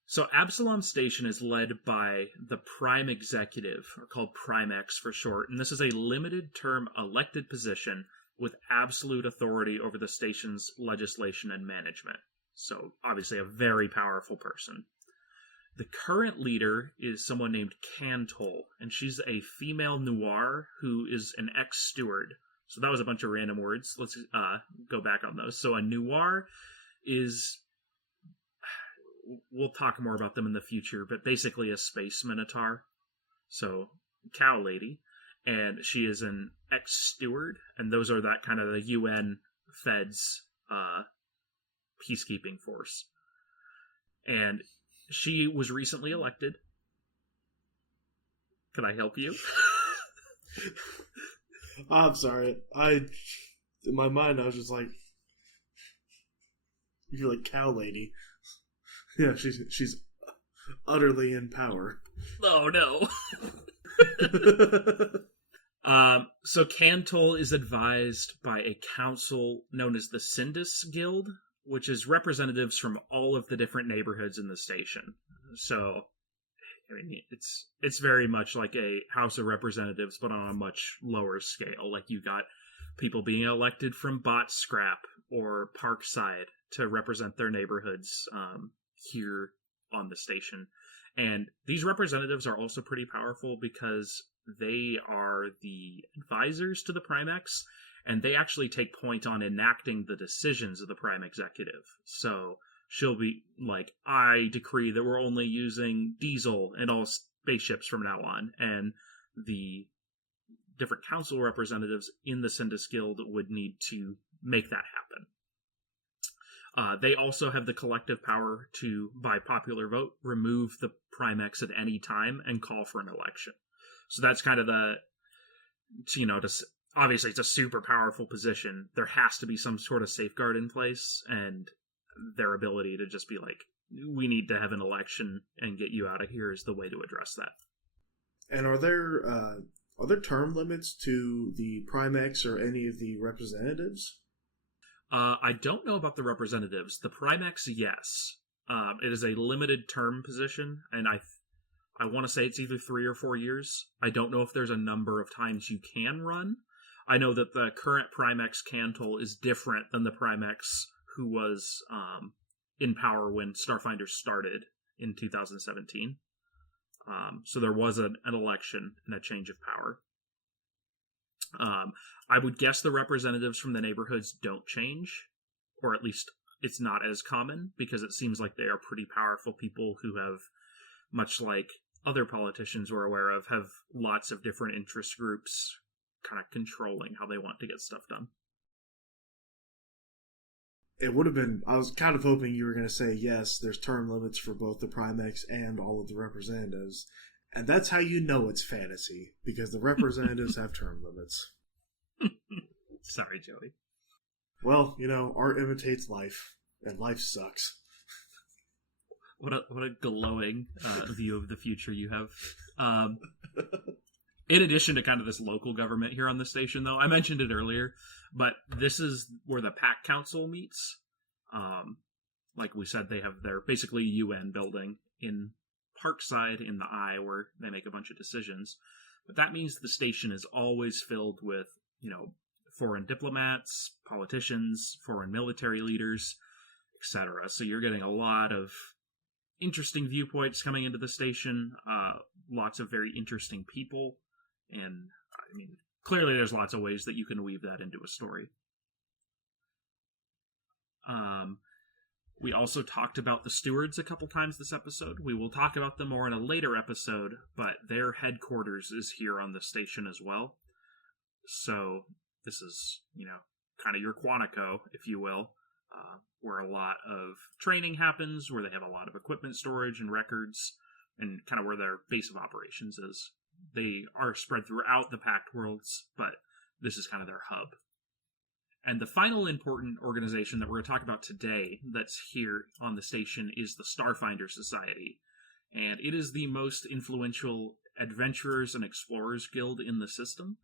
So Absalom Station is led by the Prime Executive, or called Primex for short, and this is a limited-term elected position with absolute authority over the station's legislation and management. So obviously a very powerful person. The current leader is someone named Cantol, and she's a female noir who is an ex-steward. So that was a bunch of random words. Let's go back on those. So a noir is... We'll talk more about them in the future, but basically a space minotaur. So, cow lady. And she is an ex-steward, and those are that kind of the UN feds peacekeeping force. And she was recently elected. Can I help you? I'm sorry. In my mind, I was just like, you're like cow lady. Yeah, she's utterly in power. Oh no. So Cantol is advised by a council known as the Sindus Guild, which is representatives from all of the different neighborhoods in the station. So, I mean, it's very much like a House of Representatives, but on a much lower scale. Like, you got people being elected from Bot Scrap or Parkside to represent their neighborhoods here on the station. And these representatives are also pretty powerful because they are the advisors to the Primex, and they actually take point on enacting the decisions of the Prime Executive. So she'll be like, I decree that we're only using diesel in all spaceships from now on. And the different council representatives in the Sindus Guild would need to make that happen. They also have the collective power to, by popular vote, remove the Primex at any time and call for an election. So that's kind of the, obviously it's a super powerful position. There has to be some sort of safeguard in place, and their ability to just be like, we need to have an election and get you out of here is the way to address that. And are there term limits to the Primex or any of the representatives? I don't know about the representatives. The Primex, yes. It is a limited term position, and I want to say it's either 3 or 4 years. I don't know if there's a number of times you can run. I know that the current Primex Cantol is different than the Primex who was in power when Starfinder started in 2017. So there was an election and a change of power. I would guess the representatives from the neighborhoods don't change, or at least it's not as common, because it seems like they are pretty powerful people who have, much like other politicians we're aware of, have lots of different interest groups kind of controlling how they want to get stuff done. It would have been, I was kind of hoping you were going to say, yes, there's term limits for both the Primex and all of the representatives. And that's how you know it's fantasy, because the representatives have term limits. Sorry, Joey. Well, art imitates life, and life sucks. What a glowing view of the future you have. In addition to kind of this local government here on the station, though, I mentioned it earlier, but this is where the Pack Council meets. Like we said, they have their basically UN building in Parkside in the Eye, where they make a bunch of decisions. But that means the station is always filled with, foreign diplomats, politicians, foreign military leaders, etc. So you're getting a lot of interesting viewpoints coming into the station, lots of very interesting people, and I mean, clearly there's lots of ways that you can weave that into a story. We also talked about the stewards a couple times this episode. We will talk about them more in a later episode, but their headquarters is here on the station as well. So this is, kind of your Quantico, if you will, where a lot of training happens, where they have a lot of equipment storage and records, and kind of where their base of operations is. They are spread throughout the Pact Worlds, but this is kind of their hub. And the final important organization that we're going to talk about today that's here on the station is the Starfinder Society. And it is the most influential adventurers and explorers guild in the system.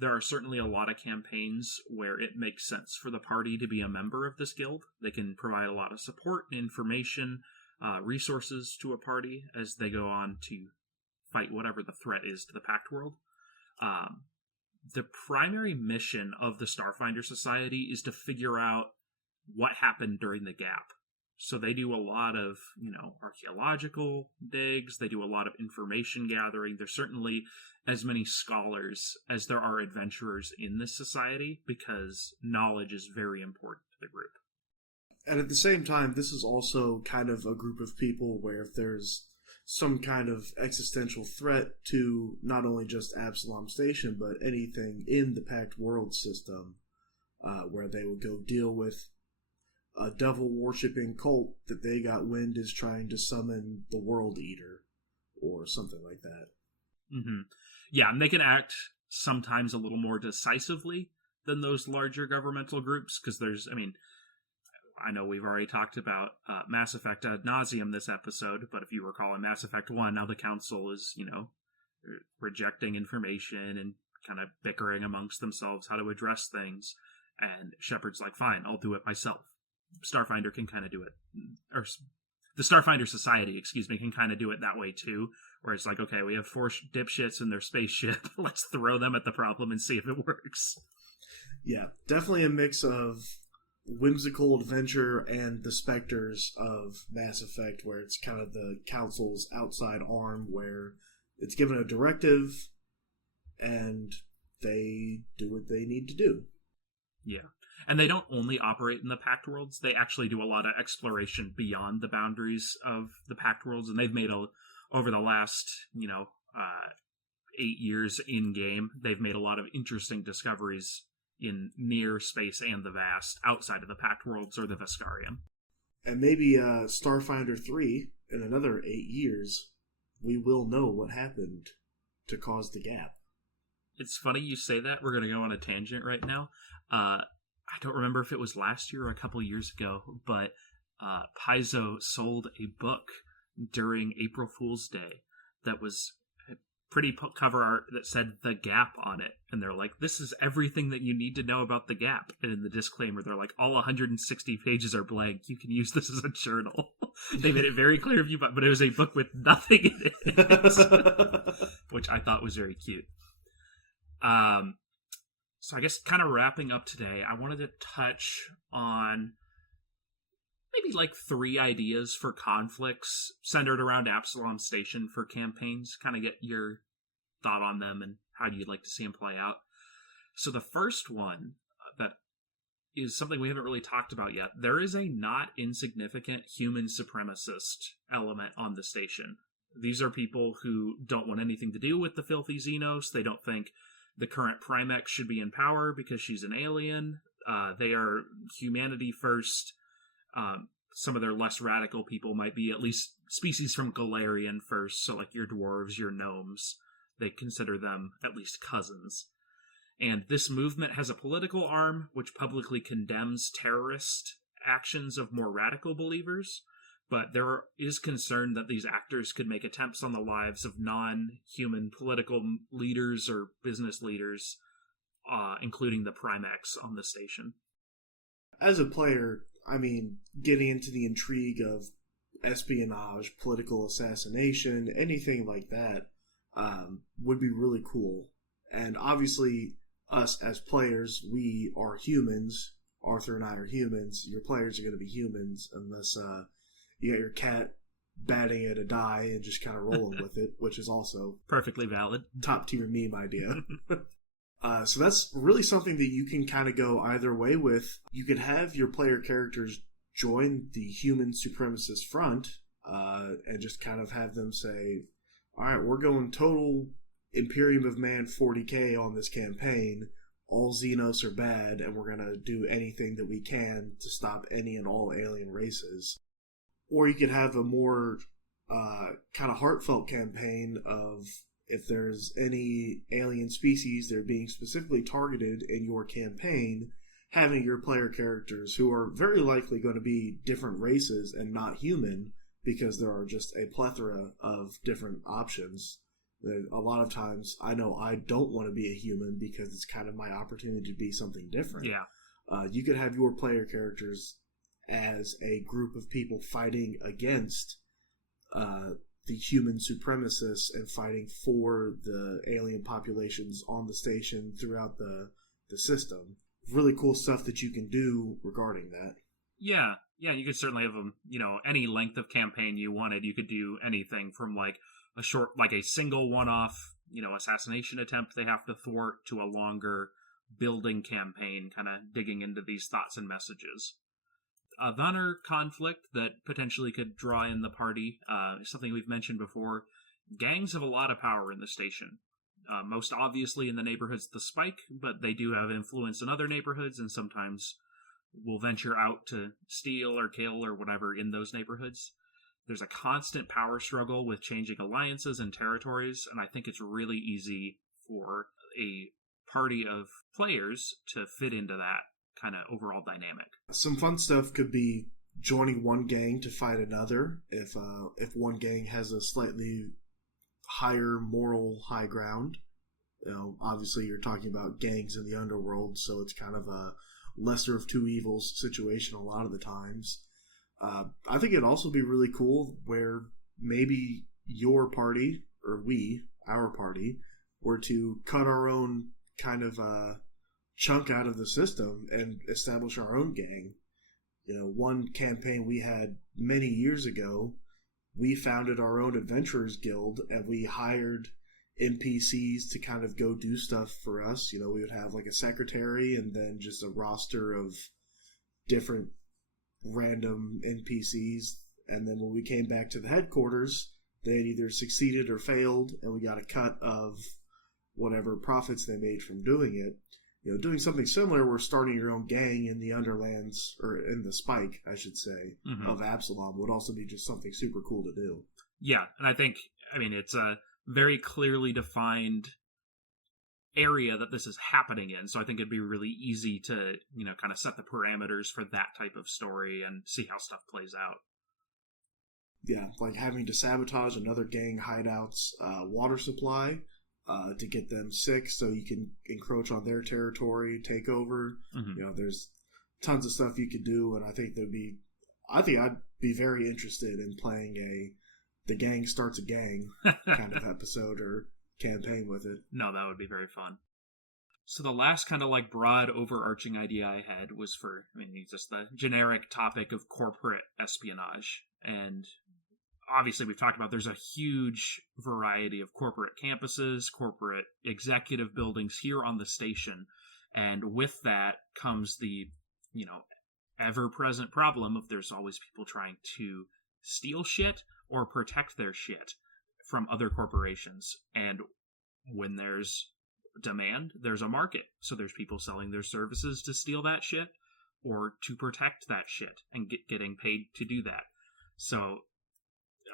There are certainly a lot of campaigns where it makes sense for the party to be a member of this guild. They can provide a lot of support, information, resources to a party as they go on to fight whatever the threat is to the Pact World. The primary mission of the Starfinder Society is to figure out what happened during the gap. So they do a lot of, archaeological digs. They do a lot of information gathering. There's certainly as many scholars as there are adventurers in this society because knowledge is very important to the group. And at the same time, this is also kind of a group of people where if there's some kind of existential threat to not only just Absalom Station, but anything in the Pact World system, where they would go deal with a devil-worshipping cult that they got wind is trying to summon the World Eater, or something like that. Mm-hmm. Yeah, and they can act sometimes a little more decisively than those larger governmental groups, because I know we've already talked about Mass Effect ad nauseum this episode, but if you recall in Mass Effect 1, now the Council is, rejecting information and kind of bickering amongst themselves how to address things. And Shepard's like, fine, I'll do it myself. Starfinder can kind of do it. Or the Starfinder Society, can kind of do it that way too, where it's like, okay, we have 4 dipshits in their spaceship. Let's throw them at the problem and see if it works. Yeah, definitely a mix of whimsical adventure and the specters of Mass Effect, where it's kind of the Council's outside arm, where it's given a directive and they do what they need to do. Yeah. And they don't only operate in the Pact Worlds, they actually do a lot of exploration beyond the boundaries of the Pact Worlds, and they've made over the last, 8 years in-game, they've made a lot of interesting discoveries in near space and the vast, outside of the Pact Worlds or the Veskarium. And maybe Starfinder 3, in another 8 years, we will know what happened to cause the gap. It's funny you say that. We're going to go on a tangent right now. I don't remember if it was last year or a couple years ago, but Paizo sold a book during April Fool's Day that was pretty cover art that said The Gap on it. And they're like, this is everything that you need to know about the Gap. And in the disclaimer, they're like, all 160 pages are blank. You can use this as a journal. They made it very clear if you but it was a book with nothing in it. Which I thought was very cute. So I guess kind of wrapping up today, I wanted to touch on maybe like 3 ideas for conflicts centered around Absalom Station for campaigns, kind of get your thought on them and how you'd like to see them play out. So the first one that is something we haven't really talked about yet, there is a not insignificant human supremacist element on the station. These are people who don't want anything to do with the filthy Xenos. They don't think the current Primex should be in power because she's an alien. They are humanity first. Some of their less radical people might be at least species from Galarian first, so like your dwarves, your gnomes. They consider them at least cousins. And this movement has a political arm which publicly condemns terrorist actions of more radical believers, but there is concern that these actors could make attempts on the lives of non-human political leaders or business leaders, including the Primex on the station. As a player, getting into the intrigue of espionage, political assassination, anything like that would be really cool. And obviously, us as players, we are humans. Arthur and I are humans. Your players are going to be humans, unless you got your cat batting at a die and just kind of rolling with it, which is also Perfectly valid. top tier meme idea. So that's really something that you can kind of go either way with. You could have your player characters join the human supremacist front and just kind of have them say, all right, we're going total Imperium of Man 40k on this campaign. All Xenos are bad, and we're going to do anything that we can to stop any and all alien races. Or you could have a more kind of heartfelt campaign of if there's any alien species that are being specifically targeted in your campaign, having your player characters, who are very likely going to be different races and not human, because there are just a plethora of different options. A lot of times I know I don't want to be a human because it's kind of my opportunity to be something different. Yeah. You could have your player characters as a group of people fighting against the human supremacists and fighting for the alien populations on the station throughout the system. Really cool stuff that you can do regarding that. Yeah, you could certainly have them, any length of campaign you wanted. You could do anything from like a single one-off, assassination attempt they have to thwart, to a longer building campaign, kind of digging into these thoughts and messages. Another conflict that potentially could draw in the party is something we've mentioned before. Gangs have a lot of power in the station. Most obviously in the neighborhoods of the Spike, but they do have influence in other neighborhoods, and sometimes will venture out to steal or kill or whatever in those neighborhoods. There's a constant power struggle with changing alliances and territories, and I think it's really easy for a party of players to fit into that kind of overall dynamic. Some fun stuff could be joining one gang to fight another. If one gang has a slightly higher moral high ground, obviously you're talking about gangs in the underworld, so it's kind of a lesser of two evils situation a lot of the times. I think it'd also be really cool where maybe your party, or our party, were to cut our own kind of chunk out of the system and establish our own gang. One campaign we had many years ago, we founded our own adventurers guild, and we hired NPCs to kind of go do stuff for us. We would have like a secretary and then just a roster of different random NPCs, and then when we came back to the headquarters, they had either succeeded or failed, and we got a cut of whatever profits they made from doing it. Doing something similar, we're starting your own gang in the Underlands, or in the Spike, I should say, of Absalom, would also be just something super cool to do. Yeah, and I think, it's a very clearly defined area that this is happening in, so I think it'd be really easy to, kind of set the parameters for that type of story and see how stuff plays out. Yeah, like having to sabotage another gang hideout's water supply to get them sick so you can encroach on their territory, take over. There's tons of stuff you could do, and I think I'd be very interested in playing the gang starts a gang kind of episode or campaign with it. No, that would be very fun. So the last kind of like broad overarching idea I had was for, just the generic topic of corporate espionage. And obviously we've talked about there's a huge variety of corporate campuses, corporate executive buildings here on the station. And with that comes the, ever-present problem of there's always people trying to steal shit or protect their shit from other corporations. And when there's demand, there's a market. So there's people selling their services to steal that shit or to protect that shit and getting paid to do that. So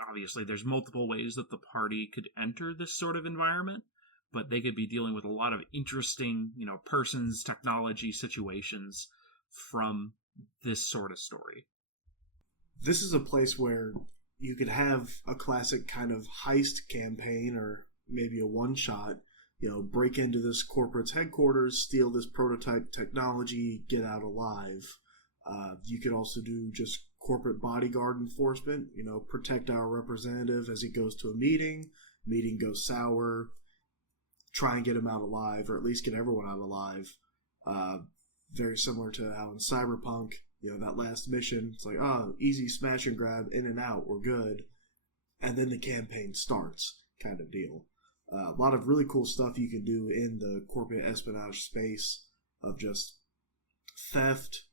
obviously there's multiple ways that the party could enter this sort of environment, but they could be dealing with a lot of interesting, persons, technology situations from this sort of story. This is a place where you could have a classic kind of heist campaign, or maybe a one-shot, break into this corporate's headquarters, steal this prototype technology, get out alive. You could also do just corporate bodyguard enforcement, protect our representative as he goes to a meeting goes sour, try and get him out alive, or at least get everyone out alive. Very similar to how in Cyberpunk, that last mission, it's like, easy smash and grab, in and out, we're good. and then the campaign starts, kind of deal. A lot of really cool stuff you can do in the corporate espionage space of just theft,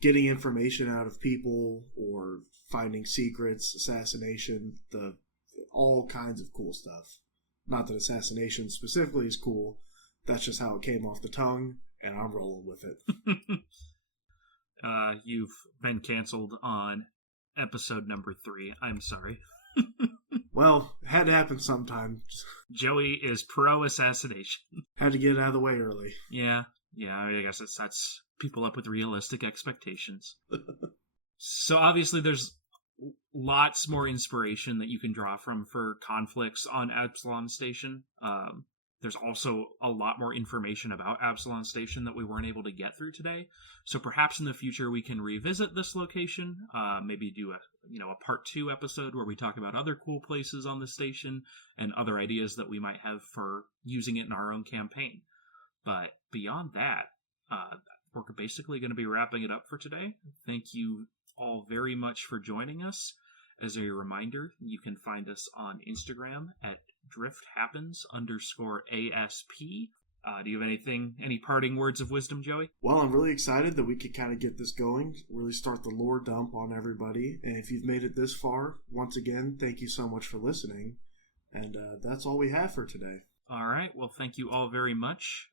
getting information out of people, or finding secrets, assassination, all kinds of cool stuff. Not that assassination specifically is cool. That's just how it came off the tongue, and I'm rolling with it. You've been canceled on episode number 3. I'm sorry. Well, had to happen sometime. Joey is pro assassination. Had to get it out of the way early. Yeah, I guess it sets people up with realistic expectations. So obviously there's lots more inspiration that you can draw from for conflicts on Absalom Station. There's also a lot more information about Absalom Station that we weren't able to get through today. So perhaps in the future we can revisit this location, maybe do a part 2 episode where we talk about other cool places on the station and other ideas that we might have for using it in our own campaign. But beyond that, we're basically going to be wrapping it up for today. Thank you all very much for joining us. As a reminder, you can find us on Instagram at drifthappens_ASP. Do you have any parting words of wisdom, Joey? Well, I'm really excited that we could kind of get this going, really start the lore dump on everybody. And if you've made it this far, once again, thank you so much for listening. And that's all we have for today. All right. Well, thank you all very much.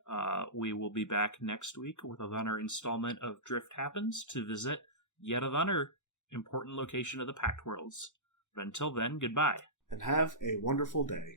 We will be back next week with another installment of Drift Happens to visit yet another important location of the Pact Worlds. But until then, goodbye. And have a wonderful day.